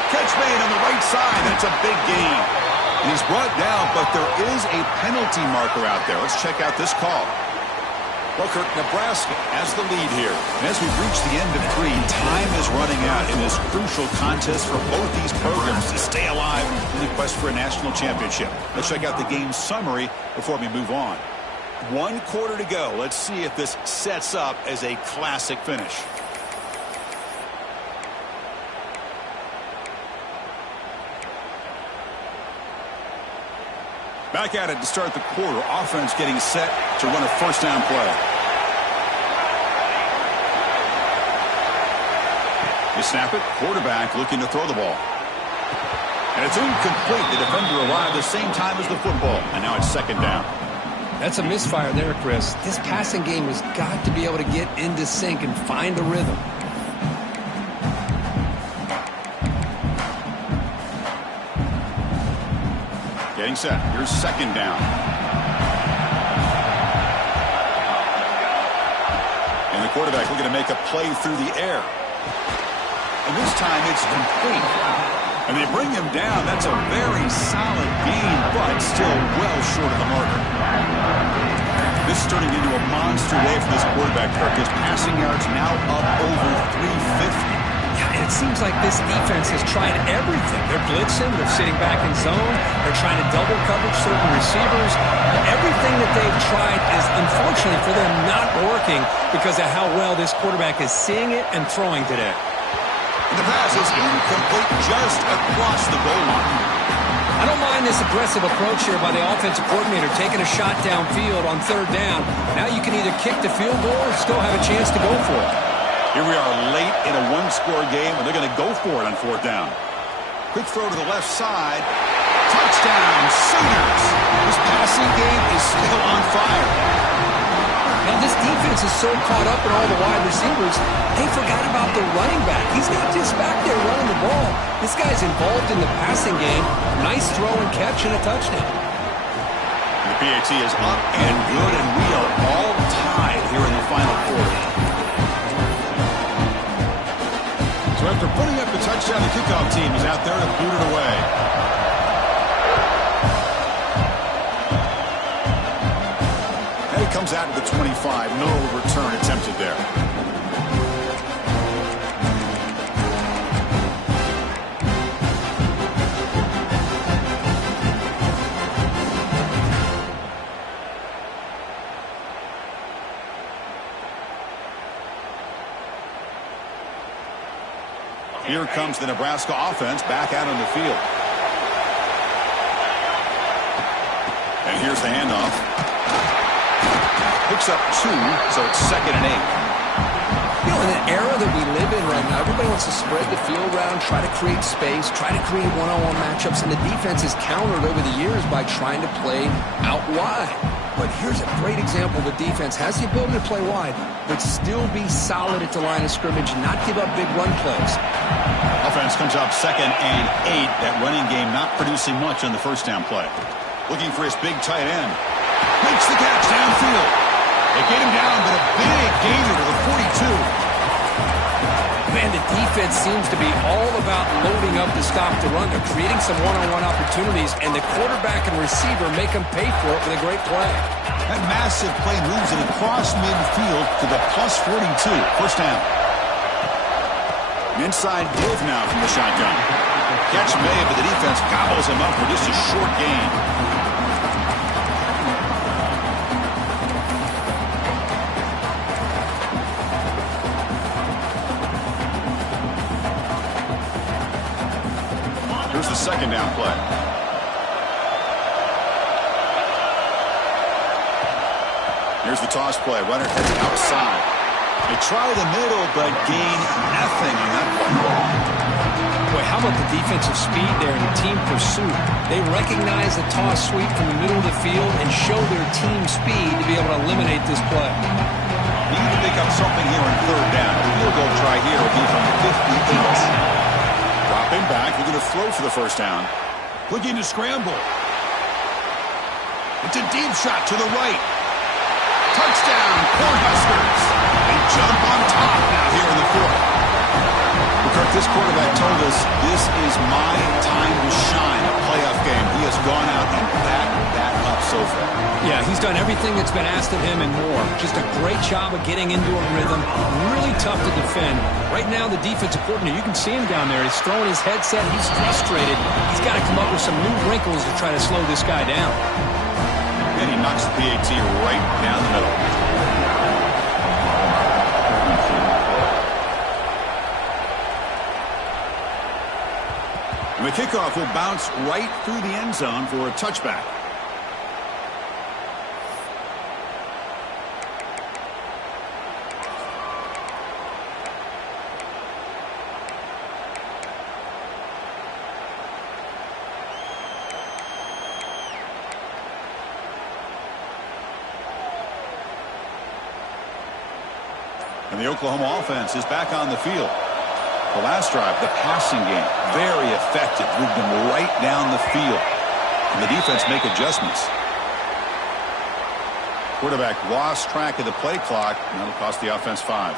Catch made on the right side. That's a big gain. And he's brought down, but there is a penalty marker out there. Let's check out this call. Booker, Nebraska has the lead here. And as we've reached the end of 3, time is running out in this crucial contest for both these programs to stay alive in the quest for a national championship. Let's check out the game summary before we move on. 1 quarter to go. Let's see if this sets up as a classic finish. Back at it to start the quarter. Offense getting set to run a first down play. They snap it. Quarterback looking to throw the ball. And it's incomplete. The defender arrived the same time as the football. And now it's 2nd down. That's a misfire there, Chris. This passing game has got to be able to get into sync and find a rhythm. Getting set. Here's 2nd down. And the quarterback looking to make a play through the air. And this time it's complete. And they bring him down. That's a very solid gain, but still well short of the marker. This is turning into a monster day for this quarterback. His passing yards now up over 350. And it seems like this defense has tried everything. They're blitzing, they're sitting back in zone, they're trying to double coverage certain receivers. Everything that they've tried is, unfortunately for them, not working because of how well this quarterback is seeing it and throwing today. And the pass is incomplete just across the goal line. I don't mind this aggressive approach here by the offensive coordinator, taking a shot downfield on 3rd down. Now you can either kick the field goal or still have a chance to go for it. Here we are late in a 1-score game, and they're going to go for it on 4th down. Quick throw to the left side. Touchdown, Sooners. This passing game is still on fire. Now, this defense is so caught up in all the wide receivers, they forgot about the running back. He's not just back there running the ball. This guy's involved in the passing game. Nice throw and catch and a touchdown. The PAT is up and good, and we are all tied here in the final quarter. So after putting up the touchdown, the kickoff team is out there to boot it away. And it comes out to the 25. No return attempted there. Here comes the Nebraska offense back out on the field. And here's the handoff. Picks up 2, so it's 2nd and 8. You know, in an era that we live in right now, everybody wants to spread the field around, try to create space, try to create one-on-one matchups, and the defense is countered over the years by trying to play out wide. But here's a great example. The defense has the ability to play wide, but still be solid at the line of scrimmage, not give up big run plays. Offense comes up 2nd and 8. That running game not producing much on the first down play. Looking for his big tight end. Makes the catch downfield. They get him down, but a big gainer to the 42. Man, the defense seems to be all about loading up to stop the run. They're creating some one-on-one opportunities, and the quarterback and receiver make them pay for it with a great play. That massive play moves it across midfield to the plus 42. First down. Inside give now from the shotgun. Catch made, but the defense gobbles him up for just a short gain. Here's the second down play. Here's the toss play. Runner heads outside. They try the middle, but gain nothing on that play. Boy, how about the defensive speed there in the team pursuit? They recognize the toss sweep from the middle of the field and show their team speed to be able to eliminate this play. Need to pick up something here on third down. The field goal try here will be from 58. Dropping back, looking to throw for the first down. Looking to scramble. It's a deep shot to the right. Touchdown, Cornhuskers. They jump on top now here in the fourth. Kirk, this quarterback told us this is my time to shine. A playoff game. He has gone out and backed that up so far. Yeah, he's done everything that's been asked of him and more. Just a great job of getting into a rhythm. Really tough to defend. Right now, the defensive coordinator, you can see him down there. He's throwing his headset. He's frustrated. He's got to come up with some new wrinkles to try to slow this guy down. And he knocks the PAT right down the middle. And the kickoff will bounce right through the end zone for a touchback. And the Oklahoma offense is back on the field. The last drive, the passing game, very effective. Moved them right down the field. And the defense make adjustments. Quarterback lost track of the play clock, and that'll cost the offense 5.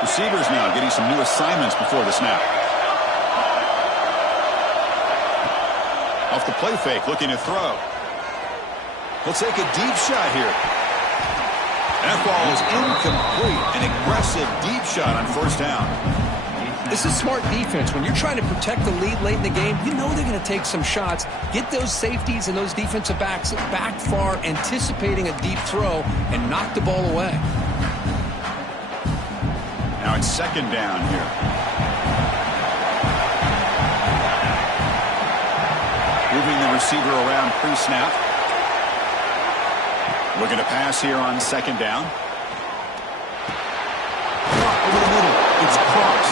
Receivers now getting some new assignments before the snap. Off the play fake, looking to throw. He'll take a deep shot here. That ball is incomplete. An aggressive deep shot on first down. This is smart defense. When you're trying to protect the lead late in the game, you know they're going to take some shots. Get those safeties and those defensive backs back far, anticipating a deep throw, and knock the ball away. Now it's second down here. Moving the receiver around pre-snap. Looking to pass here on second down. Over the middle. It's Cross.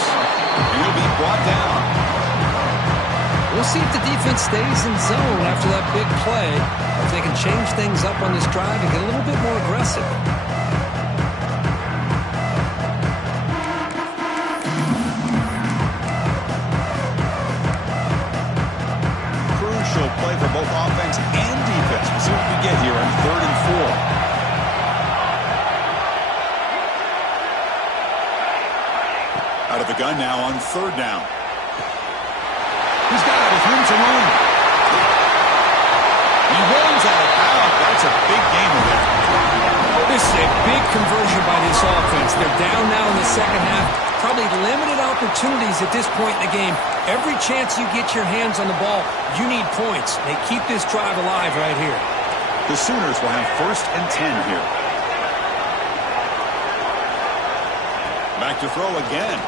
And he'll be brought down. We'll see if the defense stays in zone after that big play, or if they can change things up on this drive and get a little bit more aggressive. Play for both offense and defense. We'll see what we get here on 3rd and 4. Out of the gun now on 3rd down. He's got it with room to run. He runs out of bounds. That's a big gainer there. This is a big conversion by this offense. They're down now in the second half. Probably limited opportunities at this point in the game. Every chance you get your hands on the ball, you need points. They keep this drive alive right here. The Sooners will have 1st and 10 here. Back to throw again.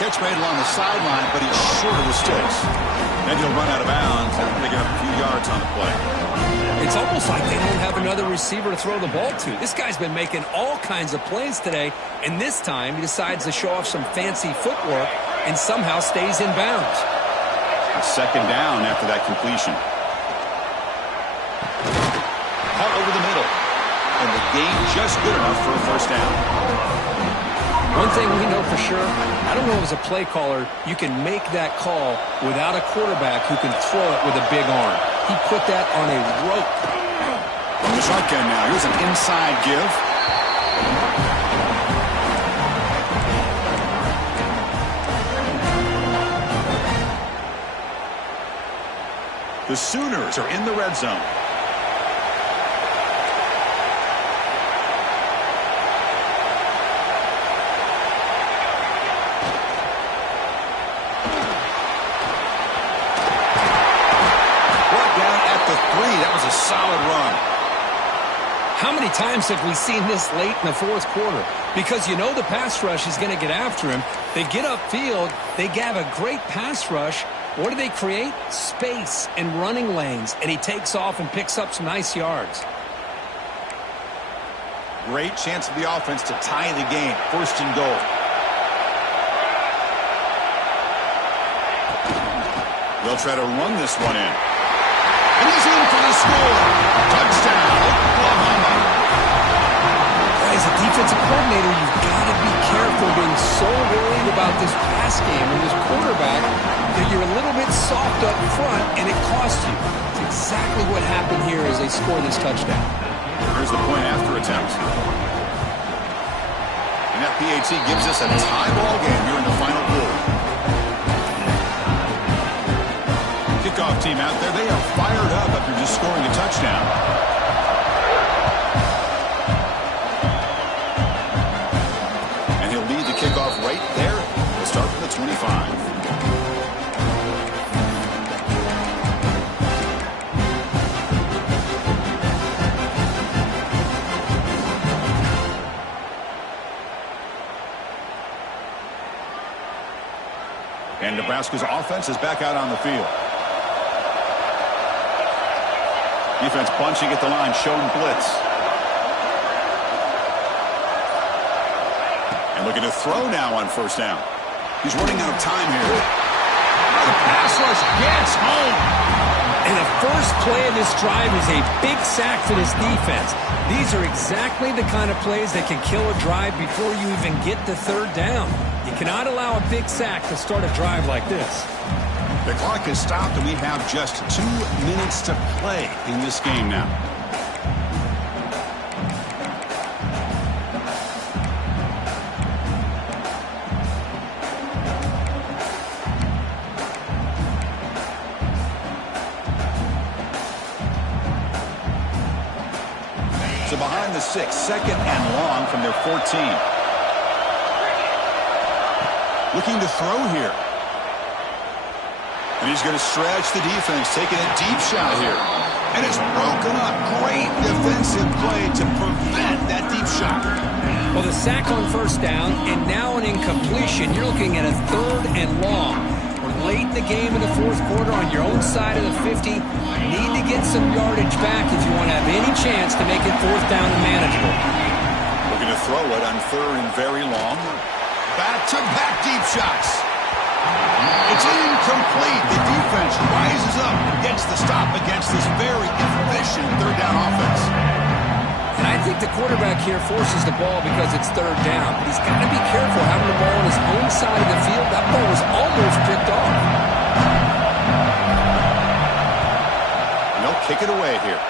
Catch made along the sideline, but he's short of the sticks. Then he'll run out of bounds and picking up a few yards on the play. It's almost like they don't have another receiver to throw the ball to. This guy's been making all kinds of plays today, and this time he decides to show off some fancy footwork and somehow stays in bounds. A second down after that completion. Caught over the middle, and the gain just good enough for a first down. One thing we know for sure, I don't know as a play caller, you can make that call without a quarterback who can throw it with a big arm. He put that on a rope. From the shotgun now, here's an inside give. The Sooners are in the red zone. That was a solid run. How many times have we seen this late in the fourth quarter? Because you know the pass rush is going to get after him. They get upfield. They have a great pass rush. What do they create? Space and running lanes. And he takes off and picks up some nice yards. Great chance for the offense to tie the game. First and goal. They'll try to run this one in. And he's in for the score. Touchdown, Oklahoma. As a defensive coordinator, you've got to be careful being so worried about this pass game and this quarterback that you're a little bit soft up front and it costs you. It's exactly what happened here as they score this touchdown. Here's the point after attempt. And that PAT gives us a tie ball game here in the final quarter. Kickoff team out there, they are fired up after just scoring a touchdown. And he'll lead the kickoff right there. We'll start from the 25. And Nebraska's offense is back out on the field. Defense bunching at the line, showing blitz. And looking to throw now on first down. He's running out of time here. The pass rush gets home. And the first play of this drive is a big sack for this defense. These are exactly the kind of plays that can kill a drive before you even get to third down. You cannot allow a big sack to start a drive like this. The clock is stopped, and we have just 2 minutes to play in this game now. So behind the 6, second and long from their 14. Looking to throw here. And he's going to stretch the defense, taking a deep shot here. And it's broken up. Great defensive play to prevent that deep shot. Well, the sack on first down, and now an incompletion. You're looking at a third and long. We're late in the game in the fourth quarter on your own side of the 50. Need to get some yardage back if you want to have any chance to make it fourth down and manageable. Looking to throw it on third and very long. Back-to-back deep shots. It's incomplete. The defense rises up and gets the stop against this very efficient third down offense. And I think the quarterback here forces the ball because it's third down. But he's got to be careful having the ball on his own side of the field. That ball was almost picked off. And they'll kick it away here.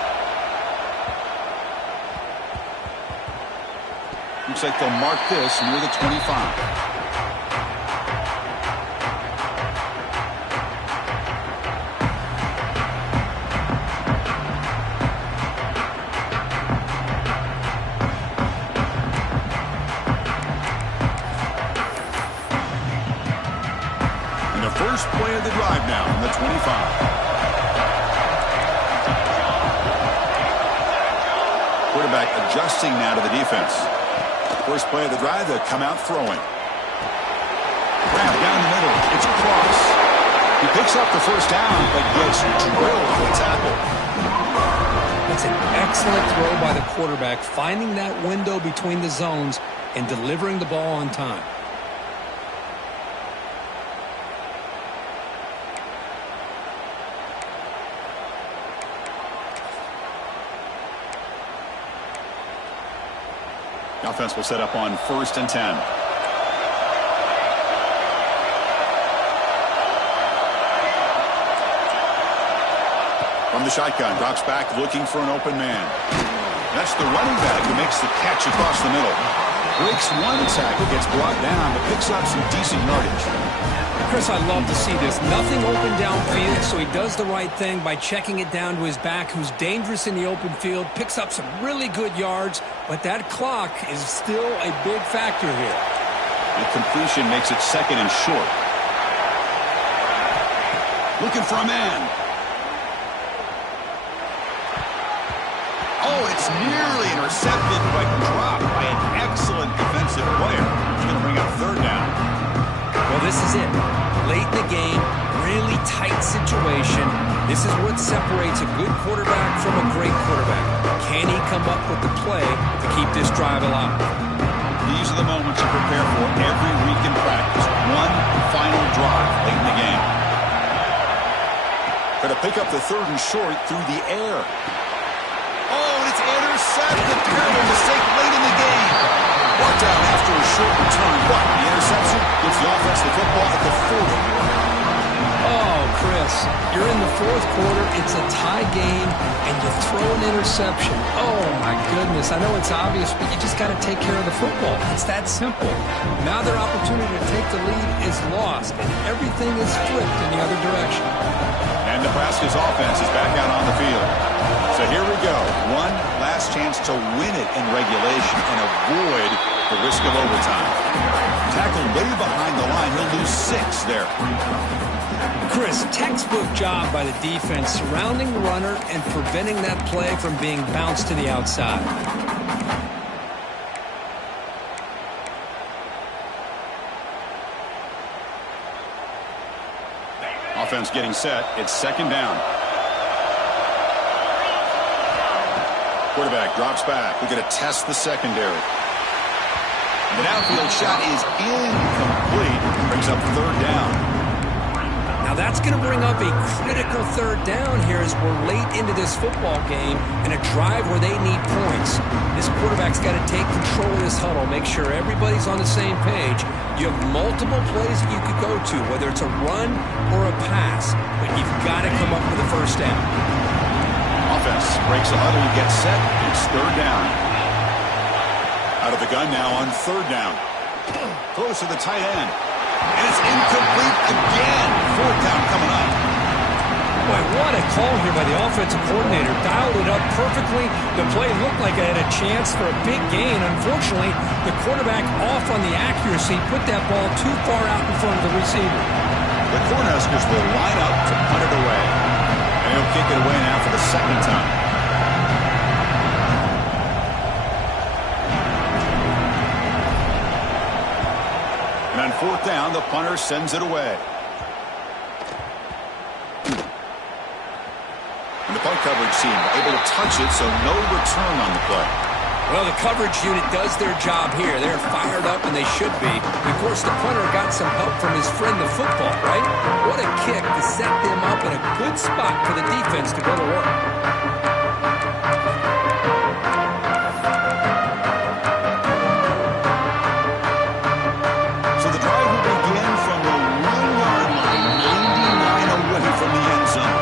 Looks like they'll mark this near the 25. First play of the drive now from the 25. Quarterback adjusting now to the defense. First play of the drive, they'll come out throwing. Grab down the middle. It's across. He picks up the first down, but gets drilled on the tackle. That's an excellent throw by the quarterback, finding that window between the zones and delivering the ball on time. The offense will set up on 1st and 10. From the shotgun, drops back looking for an open man. That's the running back who makes the catch across the middle. Breaks one tackle, gets brought down, but picks up some decent yardage. Chris, I love to see this. Nothing open downfield, so he does the right thing by checking it down to his back, who's dangerous in the open field, picks up some really good yards, but that clock is still a big factor here. The completion makes it second and short. Looking for a man. Oh, it's nearly intercepted, but dropped by an excellent defensive player. It's going to bring up third down. Well, this is it. Late in the game, really tight situation. This is what separates a good quarterback from a great quarterback. Can he come up with the play to keep this drive alive? These are the moments you prepare for every week in practice. One final drive late in the game. Going to pick up the third and short through the air. Oh, and it's intercepted. Terrible mistake late in the game. Brought down after a short return, but the interception gives the offense the football at the 40. Oh, Chris, you're in the fourth quarter. It's a tie game, and you throw an interception. Oh, my goodness. I know it's obvious, but you just got to take care of the football. It's that simple. Now their opportunity to take the lead is lost, and everything is flipped in the other direction. And Nebraska's offense is back out on the field. So here we go. One last chance to win it in regulation and avoid the risk of overtime. Tackled way behind the line. He'll lose 6 there. Chris, textbook job by the defense surrounding the runner and preventing that play from being bounced to the outside. Offense getting set. It's second down. Quarterback drops back. We're going to test the secondary. The downfield shot is incomplete. Brings up third down. Now that's going to bring up a critical third down here as we're late into this football game and a drive where they need points. This quarterback's got to take control of this huddle, make sure everybody's on the same page. You have multiple plays that you could go to, whether it's a run or a pass, but you've got to come up with a first down. Offense breaks the huddle, gets set. It's third down. Out of the gun now on third down. Close to the tight end. And it's incomplete again. Fourth down coming up. Boy, what a call here by the offensive coordinator. Dialed it up perfectly. The play looked like it had a chance for a big gain. Unfortunately, the quarterback off on the accuracy put that ball too far out in front of the receiver. The Cornhuskers will line up to punt it away. And he'll kick it away now for the second time. And on fourth down, the punter sends it away. And the punt coverage team able to touch it, so no return on the play. Well, the coverage unit does their job here. They're fired up, and they should be. Of course, the punter got some help from his friend, the football, right? What a kick to set them up in a good spot for the defense to go to work. So the drive will begin from the 1-yard line, 99 away from the end zone.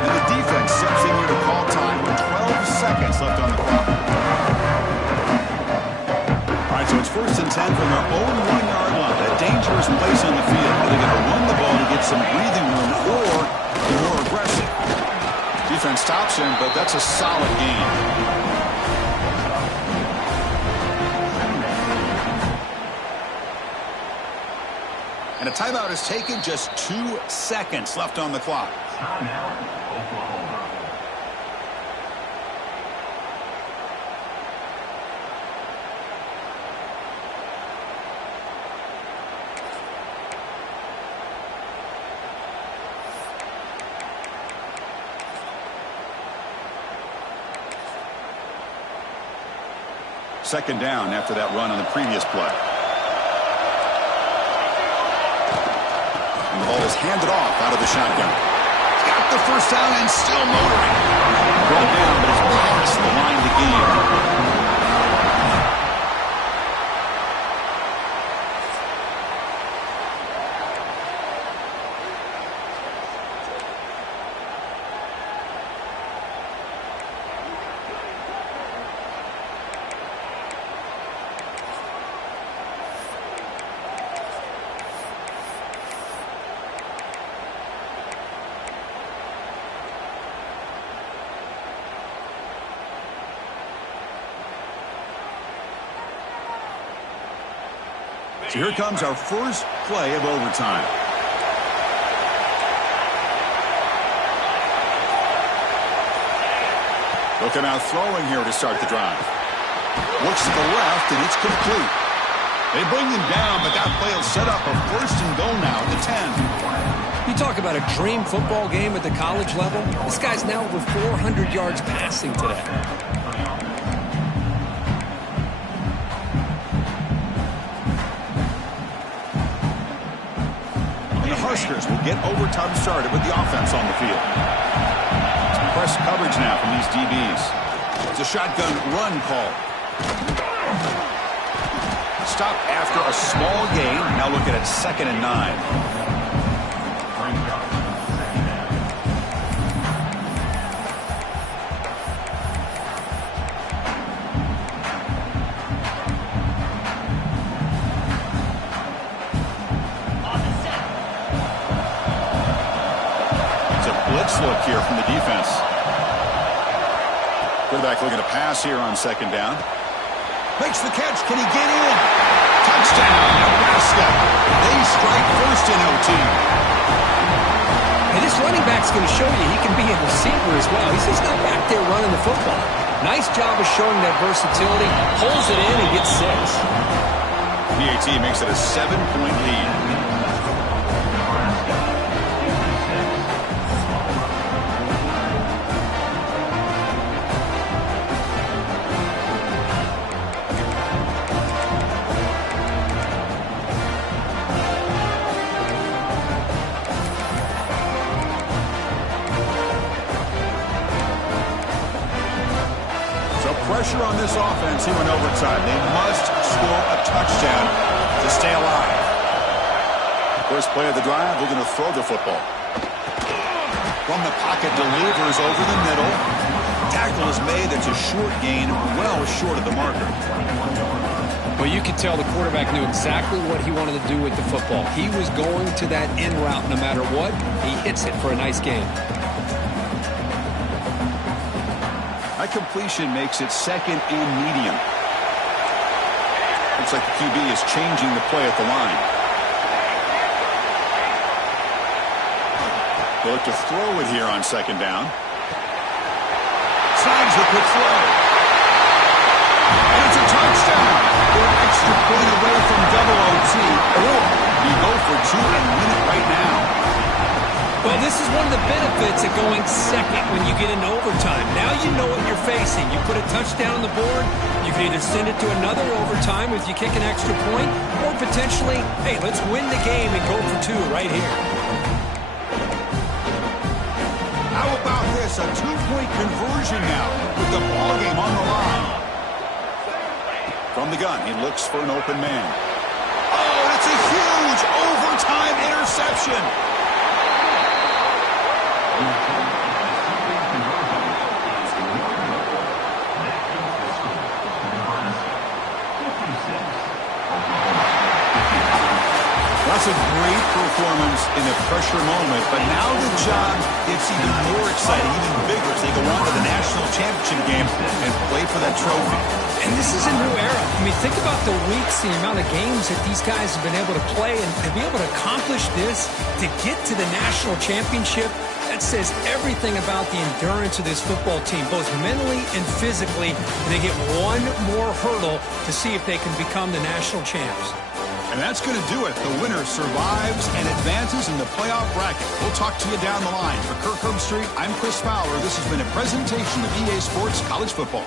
And the defense steps in here to call time with 12 seconds left on the clock. So it's first and 10 from their own 1-yard line. A dangerous place on the field. Are they going to run the ball to get some breathing room or be more aggressive? Defense stops him, but that's a solid game. And a timeout is taken. Just 2 seconds left on the clock. Second down after that run on the previous play. And the ball is handed off out of the shotgun. Got the first down and still motoring. Brought down, but it's past the line of the game. So here comes our first play of overtime. Looking out throwing here to start the drive. Looks to the left, and it's complete. They bring him down, but that play will set up a first and goal now at the 10. You talk about a dream football game at the college level. This guy's now over 400 yards passing today. And the Huskers will get overtime started with the offense on the field. It's press coverage now from these DBs. It's a shotgun run call. Stop after a small gain. Now look at it, 2nd and 9. Look here from the defense. Quarterback looking to pass here on 2nd down. Makes the catch. Can he get in? Touchdown, Nebraska. They strike first in OT. And this running back's going to show you he can be a receiver as well. He's just not back there running the football. Nice job of showing that versatility. Pulls it in and gets 6. PAT makes it a 7-point lead. Pressure on this offense here in overtime. They must score a touchdown to stay alive. First play of the drive, we're going to throw the football. From the pocket, delivers over the middle. Tackle is made. That's a short gain, well short of the marker. Well, you could tell the quarterback knew exactly what he wanted to do with the football. He was going to that in route no matter what. He hits it for a nice gain. That completion makes it 2nd and medium. Looks like the QB is changing the play at the line. They'll look to throw it here on 2nd down. Snags the quick throw. And it's a touchdown. They're an extra point away from double OT. Or you go for 2 and win it right now. Well, this is one of the benefits of going second when you get into overtime. Now you know what you're facing. You put a touchdown on the board, you can either send it to another overtime if you kick an extra point, or potentially, hey, let's win the game and go for 2 right here. How about this? A 2-point conversion now with the ball game on the line. From the gun, he looks for an open man. Oh, it's a huge overtime interception. That's a great performance in a pressure moment, but now the job gets even more exciting, even bigger as they go on to the national championship game and play for that trophy. And this is a new era. I mean, think about the weeks, the amount of games that these guys have been able to play, and to be able to accomplish this, to get to the national championship, that says everything about the endurance of this football team, both mentally and physically, and they get one more hurdle to see if they can become the national champs. And that's going to do it. The winner survives and advances in the playoff bracket. We'll talk to you down the line. For Kirk Herbstreit, I'm Chris Fowler. This has been a presentation of EA Sports College Football.